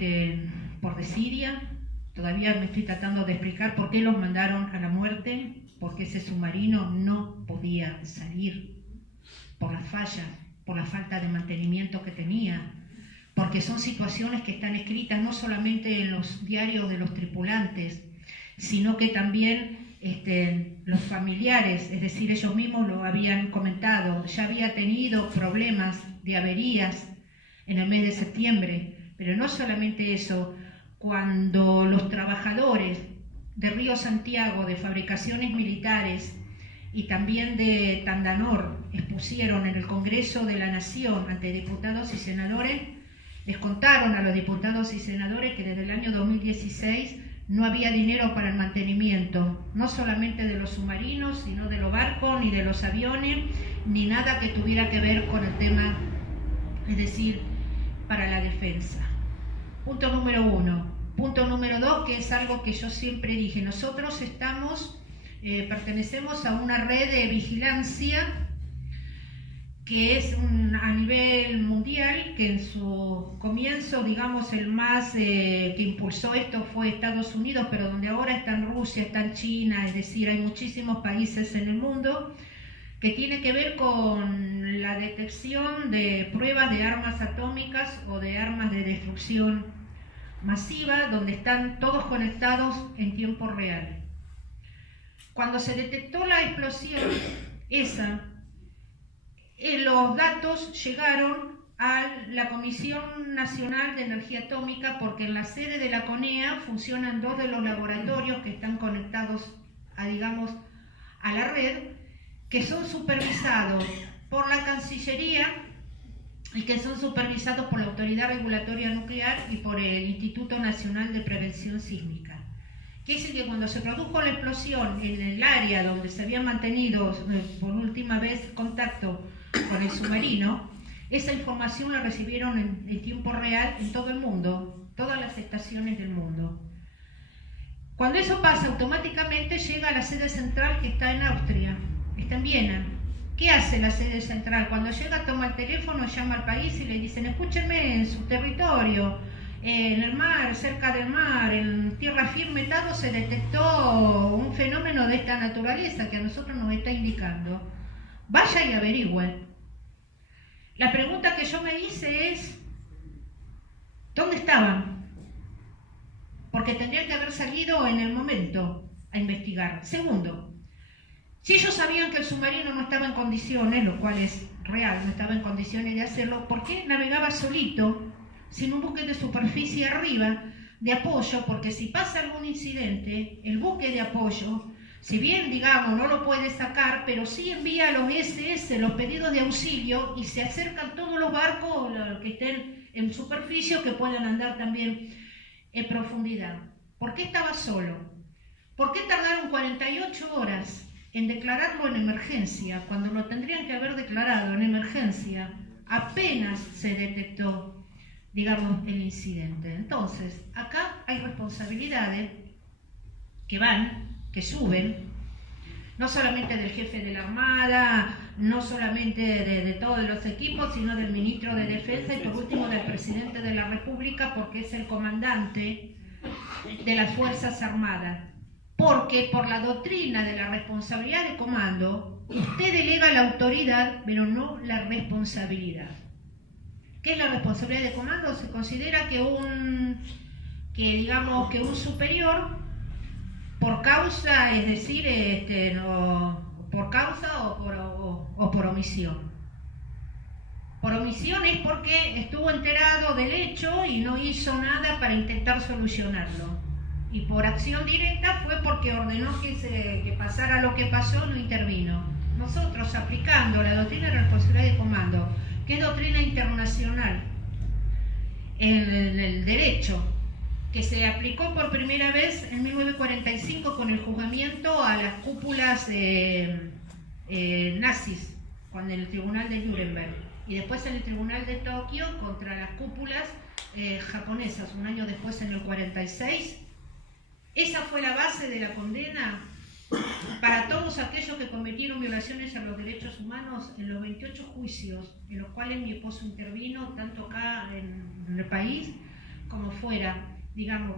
por desidia. Todavía me estoy tratando de explicar por qué los mandaron a la muerte, porque ese submarino no podía salir por las fallas, por la falta de mantenimiento que tenía, porque son situaciones que están escritas no solamente en los diarios de los tripulantes, sino que también los familiares, es decir, ellos mismos lo habían comentado, ya había tenido problemas de averías en el mes de septiembre, pero no solamente eso, cuando los trabajadores de Río Santiago, de fabricaciones militares y también de Tandanor expusieron en el Congreso de la Nación ante diputados y senadores, les contaron a los diputados y senadores que desde el año 2016 no había dinero para el mantenimiento, no solamente de los submarinos, sino de los barcos, ni de los aviones, ni nada que tuviera que ver con el tema, es decir, para la defensa. Punto número 1. Punto número 2, que es algo que yo siempre dije, nosotros pertenecemos a una red de vigilancia que es a nivel mundial, que en su comienzo, digamos, el más que impulsó esto fue Estados Unidos, pero donde ahora está en Rusia, está en China, es decir, hay muchísimos países en el mundo, que tiene que ver con la detección de pruebas de armas atómicas o de armas de destrucción masiva, donde están todos conectados en tiempo real. Cuando se detectó la explosión los datos llegaron a la Comisión Nacional de Energía Atómica, porque en la sede de la CONEA funcionan 2 de los laboratorios que están conectados a la red, que son supervisados por la Cancillería y que son supervisados por la Autoridad Regulatoria Nuclear y por el Instituto Nacional de Prevención Sísmica. Que dice que cuando se produjo la explosión en el área donde se había mantenido por última vez contacto con el submarino, esa información la recibieron en tiempo real en todo el mundo, todas las estaciones del mundo. Cuando eso pasa, automáticamente llega a la sede central, que está en Austria, está en Viena. ¿Qué hace la sede central? Cuando llega, toma el teléfono, llama al país y le dicen: escúchenme, en su territorio, en el mar, cerca del mar, en tierra firme, tal, se detectó un fenómeno de esta naturaleza que a nosotros nos está indicando. Vaya y averigüe. La pregunta que yo me hice es: ¿dónde estaban? Porque tendrían que haber salido en el momento a investigar. Segundo, si ellos sabían que el submarino no estaba en condiciones, lo cual es real, no estaba en condiciones de hacerlo, ¿por qué navegaba solito, sin un buque de superficie arriba, de apoyo? Porque si pasa algún incidente, el buque de apoyo, si bien, digamos, no lo puede sacar, pero sí envía los SS, los pedidos de auxilio, y se acercan todos los barcos que estén en superficie o que puedan andar también en profundidad. ¿Por qué estaba solo? ¿Por qué tardaron 48 horas en declararlo en emergencia, cuando lo tendrían que haber declarado en emergencia apenas se detectó, digamos, el incidente? Entonces, acá hay responsabilidades que suben, no solamente del jefe de la Armada, no solamente de todos los equipos, sino del ministro de Defensa y por último del presidente de la República, porque es el comandante de las Fuerzas Armadas. Porque por la doctrina de la responsabilidad de comando, usted delega la autoridad, pero no la responsabilidad. ¿Qué es la responsabilidad de comando? Se considera que un superior, por causa, es decir, por causa o por omisión. Por omisión es porque estuvo enterado del hecho y no hizo nada para intentar solucionarlo. Y por acción directa fue porque ordenó que pasara lo que pasó, no intervino. Nosotros, aplicando la doctrina de responsabilidad de comando, que es doctrina internacional en el derecho, que se aplicó por primera vez en 1945 con el juzgamiento a las cúpulas nazis, con el Tribunal de Nuremberg, y después en el Tribunal de Tokio contra las cúpulas japonesas, un año después, en el 46. Esa fue la base de la condena para todos aquellos que cometieron violaciones a los derechos humanos en los 28 juicios en los cuales mi esposo intervino, tanto acá en el país como fuera, digamos,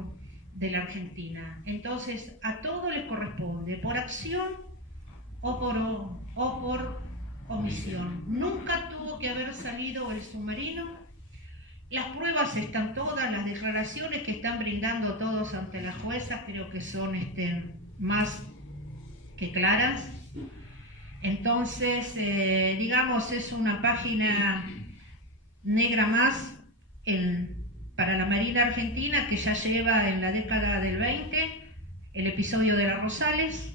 de la Argentina. Entonces, a todos les corresponde, por acción o por omisión. Nunca tuvo que haber salido el submarino. Las pruebas están todas, las declaraciones que están brindando todos ante la jueza creo que son más que claras. Entonces, digamos, es una página negra más para la Marina Argentina, que ya lleva en la década del 20 el episodio de la Rosales,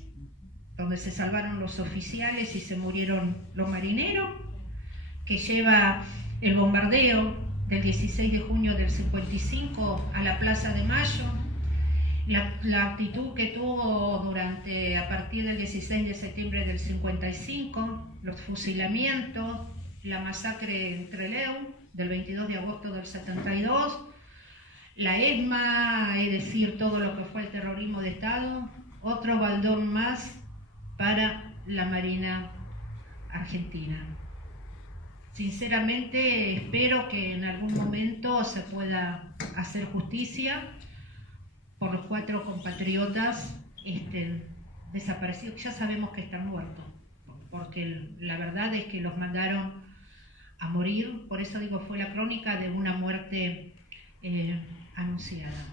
donde se salvaron los oficiales y se murieron los marineros, que lleva el bombardeo del 16 de junio del 55 a la Plaza de Mayo, la actitud que tuvo a partir del 16 de septiembre del 55, los fusilamientos, la masacre en Trelew del 22 de agosto del 72, la ESMA, es decir, todo lo que fue el terrorismo de Estado, otro baldón más para la Marina Argentina. Sinceramente espero que en algún momento se pueda hacer justicia por los 4 compatriotas desaparecidos, que ya sabemos que están muertos, porque la verdad es que los mandaron a morir. Por eso digo, fue la crónica de una muerte anunciada.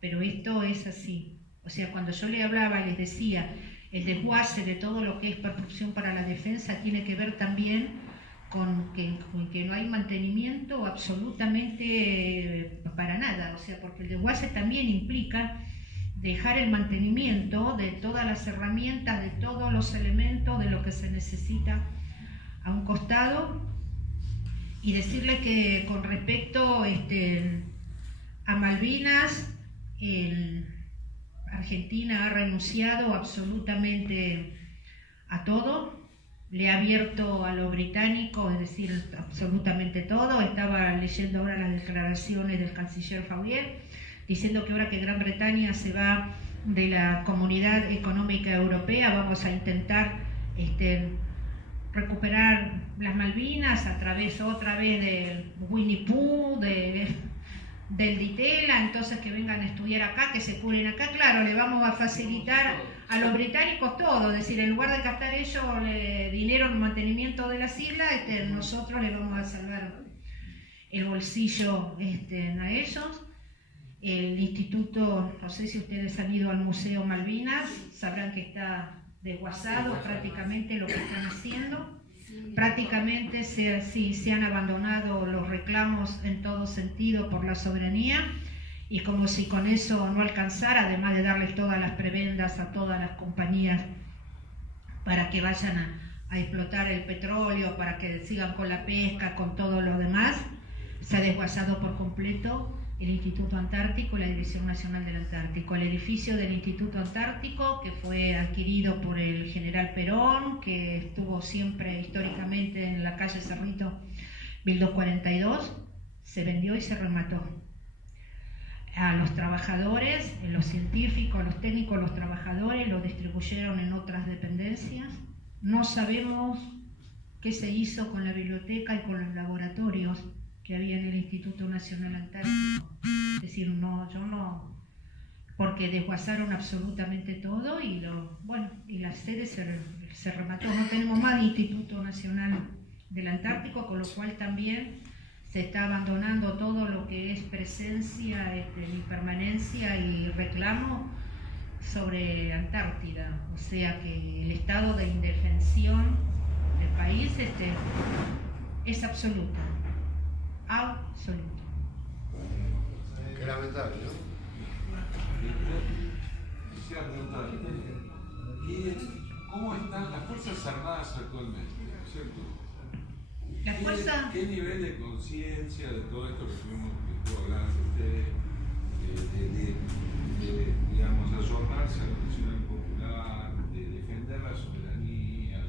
Pero esto es así. O sea, cuando yo le hablaba y les decía el desguace de todo lo que es perfusión para la defensa tiene que ver también con que no hay mantenimiento absolutamente para nada, o sea, porque el desguace también implica dejar el mantenimiento de todas las herramientas, de todos los elementos, de lo que se necesita a un costado, y decirle que con respecto a Malvinas, Argentina ha renunciado absolutamente a todo, le ha abierto a lo británico, es decir, absolutamente todo. Estaba leyendo ahora las declaraciones del canciller Faurier, diciendo que ahora que Gran Bretaña se va de la Comunidad Económica Europea, vamos a intentar recuperar las Malvinas a través otra vez del Winnie Pooh, del Ditela, entonces que vengan a estudiar acá, que se curen acá. Claro, le vamos a facilitar a los británicos todo, es decir, en lugar de gastar ellos dinero en el mantenimiento de las islas, nosotros le vamos a salvar el bolsillo a ellos. El instituto, no sé si ustedes han ido al Museo Malvinas, sabrán que está desguazado prácticamente lo que están haciendo. Prácticamente se han abandonado los reclamos en todo sentido por la soberanía, y como si con eso no alcanzara, además de darles todas las prebendas a todas las compañías para que vayan a explotar el petróleo, para que sigan con la pesca, con todo lo demás, se ha desguazado por completo el Instituto Antártico, la Dirección Nacional del Antártico. El edificio del Instituto Antártico, que fue adquirido por el general Perón, que estuvo siempre históricamente en la calle Cerrito 1242, se vendió y se remató. A los trabajadores, los científicos, los técnicos, los trabajadores, lo distribuyeron en otras dependencias. No sabemos qué se hizo con la biblioteca y con los laboratorios que había en el Instituto Nacional Antártico. Es decir, porque desguazaron absolutamente todo y la sede se remató. No tenemos más Instituto Nacional del Antártico, con lo cual también se está abandonando todo lo que es presencia y permanencia y reclamo sobre Antártida. O sea que el estado de indefensión del país es absoluto. Absoluto. Qué lamentable, ¿no? Quisiera preguntar, ¿cómo están las Fuerzas Armadas actualmente? ¿Cierto? ¿Qué nivel de conciencia de todo esto que estuvo hablando ustedes, de digamos, ayornarse a lo nacional popular, de defender la soberanía,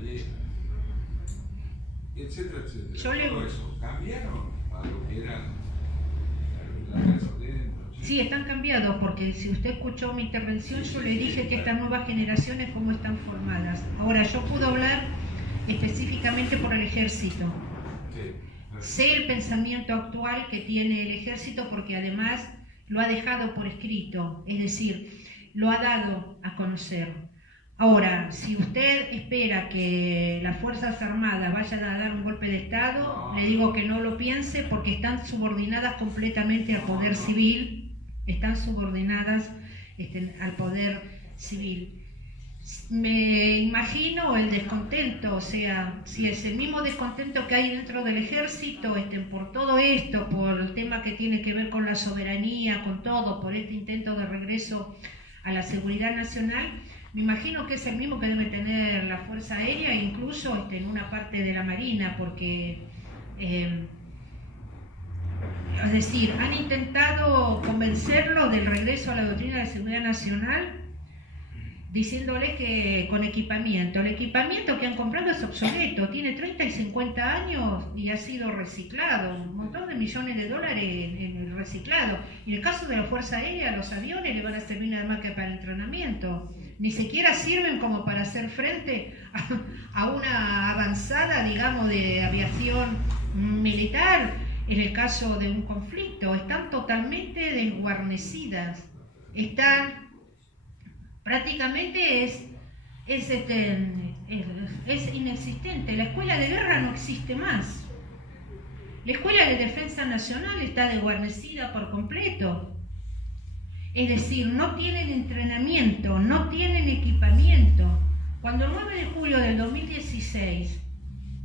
etcétera, etcétera? ¿Todo eso cambiaron a lo que eran la casa dentro? Sí, están cambiados, porque si usted escuchó mi intervención, yo le dije que estas nuevas generaciones cómo están formadas. Ahora, yo puedo hablar específicamente por el ejército. Sé el pensamiento actual que tiene el ejército, porque además lo ha dejado por escrito, es decir, lo ha dado a conocer. Ahora, si usted espera que las Fuerzas Armadas vayan a dar un golpe de Estado, le digo que no lo piense, porque están subordinadas completamente al poder civil, están subordinadas al poder civil. Me imagino el descontento, o sea, si es el mismo descontento que hay dentro del ejército por todo esto, por el tema que tiene que ver con la soberanía, con todo, por este intento de regreso a la seguridad nacional, me imagino que es el mismo que debe tener la Fuerza Aérea e incluso en una parte de la Marina, porque es decir, han intentado convencerlo del regreso a la doctrina de seguridad nacional, diciéndole que con equipamiento. El equipamiento que han comprado es obsoleto, tiene 30 y 50 años y ha sido reciclado, un montón de millones de dólares en el reciclado. Y en el caso de la Fuerza Aérea, los aviones le van a servir nada más que para el entrenamiento. Ni siquiera sirven como para hacer frente a una avanzada, digamos, de aviación militar en el caso de un conflicto. Están totalmente desguarnecidas, están prácticamente es inexistente. La escuela de guerra no existe más. La escuela de defensa nacional está desguarnecida por completo. Es decir, no tienen entrenamiento, no tienen equipamiento. Cuando el 9 de julio del 2016,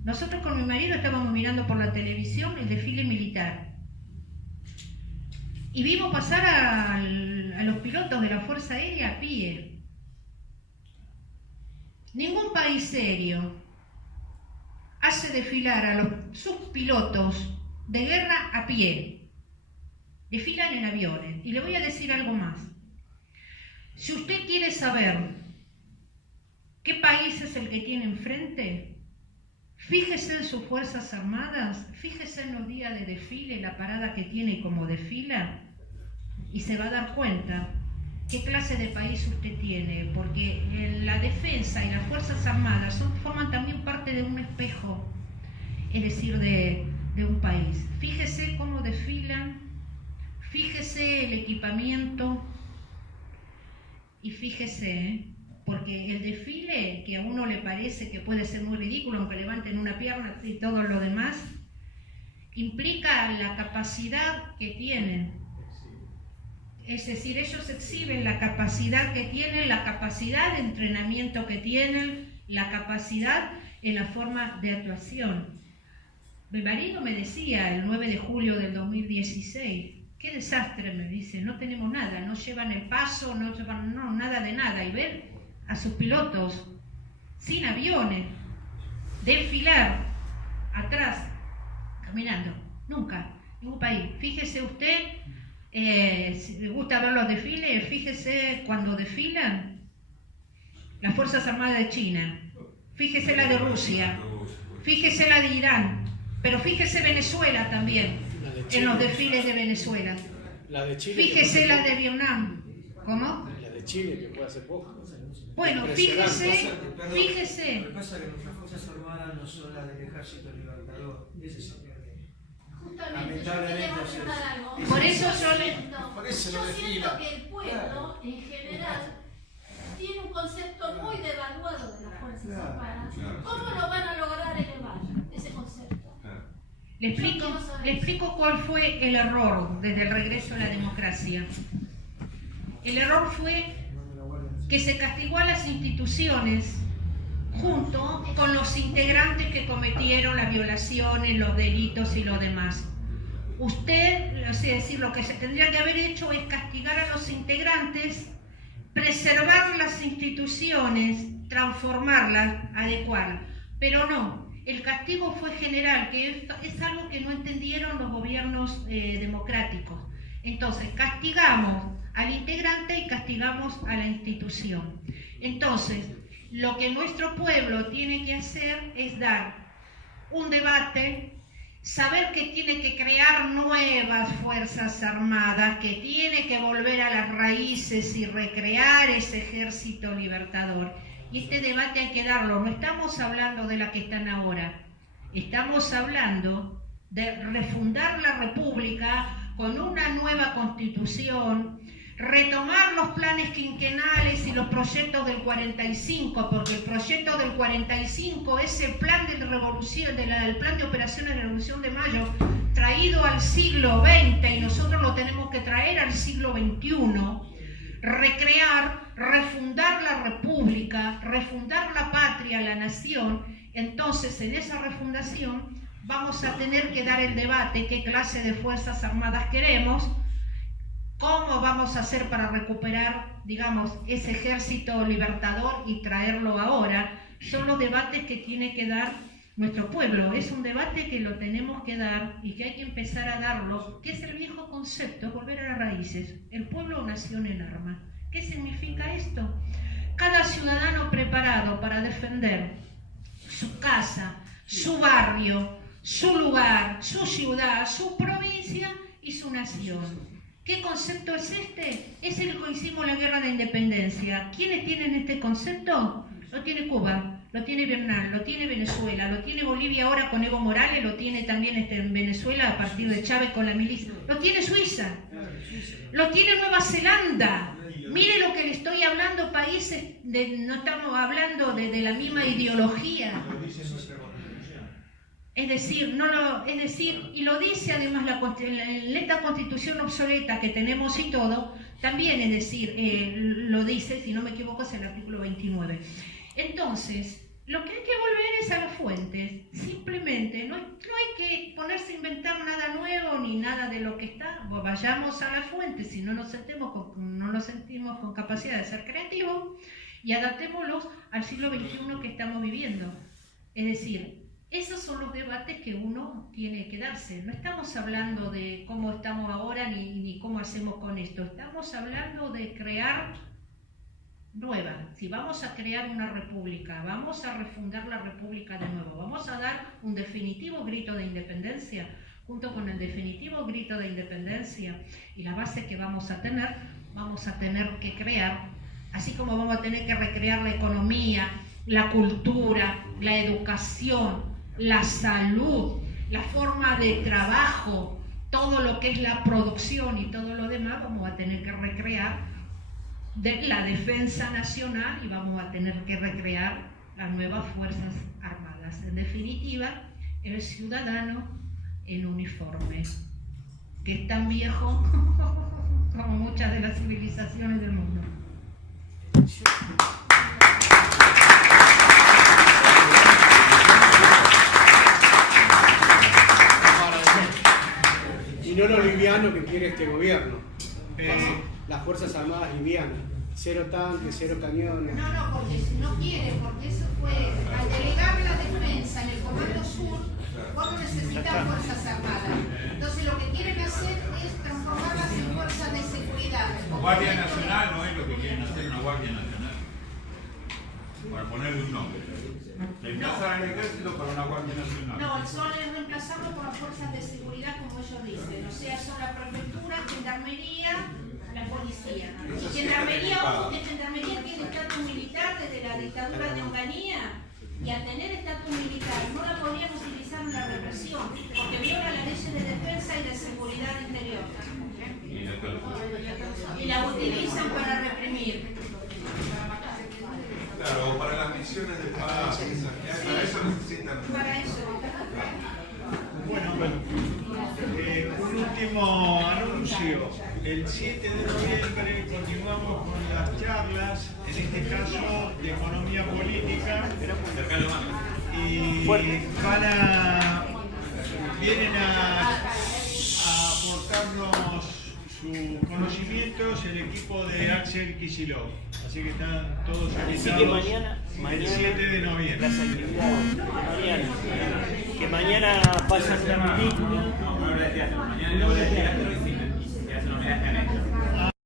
nosotros con mi marido estábamos mirando por la televisión el desfile militar y vimos pasar a los pilotos de la Fuerza Aérea a pie. Ningún país serio hace desfilar a sus pilotos de guerra a pie. Desfilan en aviones. Y le voy a decir algo más. Si usted quiere saber qué país es el que tiene enfrente, fíjese en sus Fuerzas Armadas, fíjese en los días de desfile, la parada que tiene y cómo desfila, y se va a dar cuenta qué clase de país usted tiene, porque la defensa y las Fuerzas Armadas forman también parte de un espejo, es decir, de un país. Fíjese cómo desfilan, fíjese el equipamiento y fíjese, porque el desfile, que a uno le parece que puede ser muy ridículo, aunque levanten una pierna y todo lo demás, implica la capacidad que tienen. Es decir, ellos exhiben la capacidad que tienen, la capacidad de entrenamiento que tienen, la capacidad en la forma de actuación. Mi marido me decía el 9 de julio del 2016, qué desastre, me dice, no tenemos nada, no llevan el paso, no llevan nada de nada. Y ver a sus pilotos sin aviones, desfilar atrás, caminando, nunca, ningún país. Fíjese usted, si le gusta ver los desfiles, fíjese cuando desfilan las Fuerzas Armadas de China, fíjese la de Rusia, fíjese la de Irán, pero fíjese Venezuela también, en los desfiles de Venezuela. La de Chile, fíjese la de Vietnam. ¿Cómo? La de Chile, que fue hace poco. Bueno, fíjese. Lo que pasa es que nuestras Fuerzas Armadas no son las del Ejército Libertador. Ese es el Justamente, yo quería preguntar algo. Por eso yo siento que el pueblo, en general, tiene un concepto muy devaluado de las Fuerzas Armadas. ¿Cómo lo van a lograr elevar ese concepto? Le explico cuál fue el error desde el regreso a la democracia. El error fue que se castigó a las instituciones junto con los integrantes que cometieron las violaciones, los delitos y lo demás. Usted, es decir, lo que se tendría que haber hecho es castigar a los integrantes, preservar las instituciones, transformarlas, adecuarlas, pero no. El castigo fue general, que es algo que no entendieron los gobiernos democráticos. Entonces, castigamos al integrante y castigamos a la institución. Entonces, lo que nuestro pueblo tiene que hacer es dar un debate, saber que tiene que crear nuevas Fuerzas Armadas, que tiene que volver a las raíces y recrear ese ejército libertador. Y este debate hay que darlo, no estamos hablando de la que están ahora, estamos hablando de refundar la República con una nueva Constitución, retomar los planes quinquenales y los proyectos del 45, porque el proyecto del 45 es el plan de revolución, el plan de operaciones de la Revolución de Mayo, traído al siglo XX, y nosotros lo tenemos que traer al siglo XXI, recrear, refundar la República, refundar la patria, la nación. Entonces, en esa refundación vamos a tener que dar el debate, qué clase de Fuerzas Armadas queremos, cómo vamos a hacer para recuperar, digamos, ese ejército libertador y traerlo ahora. Son los debates que tiene que dar nuestro pueblo. Es un debate que lo tenemos que dar y que hay que empezar a darlo, que es el viejo concepto, volver a las raíces. El pueblo, nación en armas. ¿Qué significa esto? Cada ciudadano preparado para defender su casa, su barrio, su lugar, su ciudad, su provincia y su nación. ¿Qué concepto es este? Es el que hicimos la guerra de independencia. ¿Quiénes tienen este concepto? Lo tiene Cuba, lo tiene Vietnam, lo tiene Venezuela, lo tiene Bolivia ahora con Evo Morales, lo tiene también en Venezuela a partir de Chávez con la milicia, lo tiene Suiza, lo tiene Nueva Zelanda. Mire lo que le estoy hablando, países, no estamos hablando de la misma ideología. Es decir, y lo dice además en esta constitución obsoleta que tenemos y todo, también, es decir, lo dice, si no me equivoco, es el artículo 29. Entonces, lo que hay que volver es a las fuentes, simplemente, no hay que ponerse a inventar nada nuevo ni nada de lo que está, vayamos a las fuentes, si no nos sentimos con capacidad de ser creativos y adaptémoslos al siglo XXI que estamos viviendo. Es decir, esos son los debates que uno tiene que darse. No estamos hablando de cómo estamos ahora ni cómo hacemos con esto, estamos hablando de crear nueva. Si vamos a crear una república, vamos a refundar la república de nuevo, vamos a dar un definitivo grito de independencia, junto con el definitivo grito de independencia y la base que vamos a tener que crear, así como vamos a tener que recrear la economía, la cultura, la educación, la salud, la forma de trabajo, todo lo que es la producción y todo lo demás, vamos a tener que recrear de la defensa nacional y vamos a tener que recrear las nuevas fuerzas armadas. En definitiva, el ciudadano en uniforme, que es tan viejo como muchas de las civilizaciones del mundo. Y no lo liviano que quiere este gobierno. Las Fuerzas Armadas livianas. 0 tanques, 0 cañones. No, porque no quiere, porque eso fue al delegar la defensa en el Comando Sur, vos no necesitas Fuerzas Armadas. Entonces lo que quieren hacer es transformarlas en fuerzas de seguridad. Guardia Nacional no es lo que quieren hacer, una Guardia Nacional. Para ponerle un nombre. Reemplazar al ejército por una Guardia Nacional. No, son reemplazarlo por las fuerzas de seguridad, como ellos dicen. O sea, son la prefectura, gendarmería, la policía. Y gendarmería, ojo que gendarmería tiene estatus militar desde la dictadura de Onganía, y al tener estatus militar no la podrían utilizar en la represión, porque viola las leyes de defensa y de seguridad interior. Y la utilizan para reprimir. Claro, para las misiones de paz, para eso necesitan. Para eso. Bueno, un último anuncio. El 7 de noviembre continuamos con las charlas, en este caso de economía política, y vienen a aportarnos sus conocimientos el equipo de Axel Kicillof. Así que están todos invitados. Así que mañana el 7 de noviembre. Las actividades de mañana. Que mañana pasan la película. Una obra de teatro. Mañana es la obra de teatro.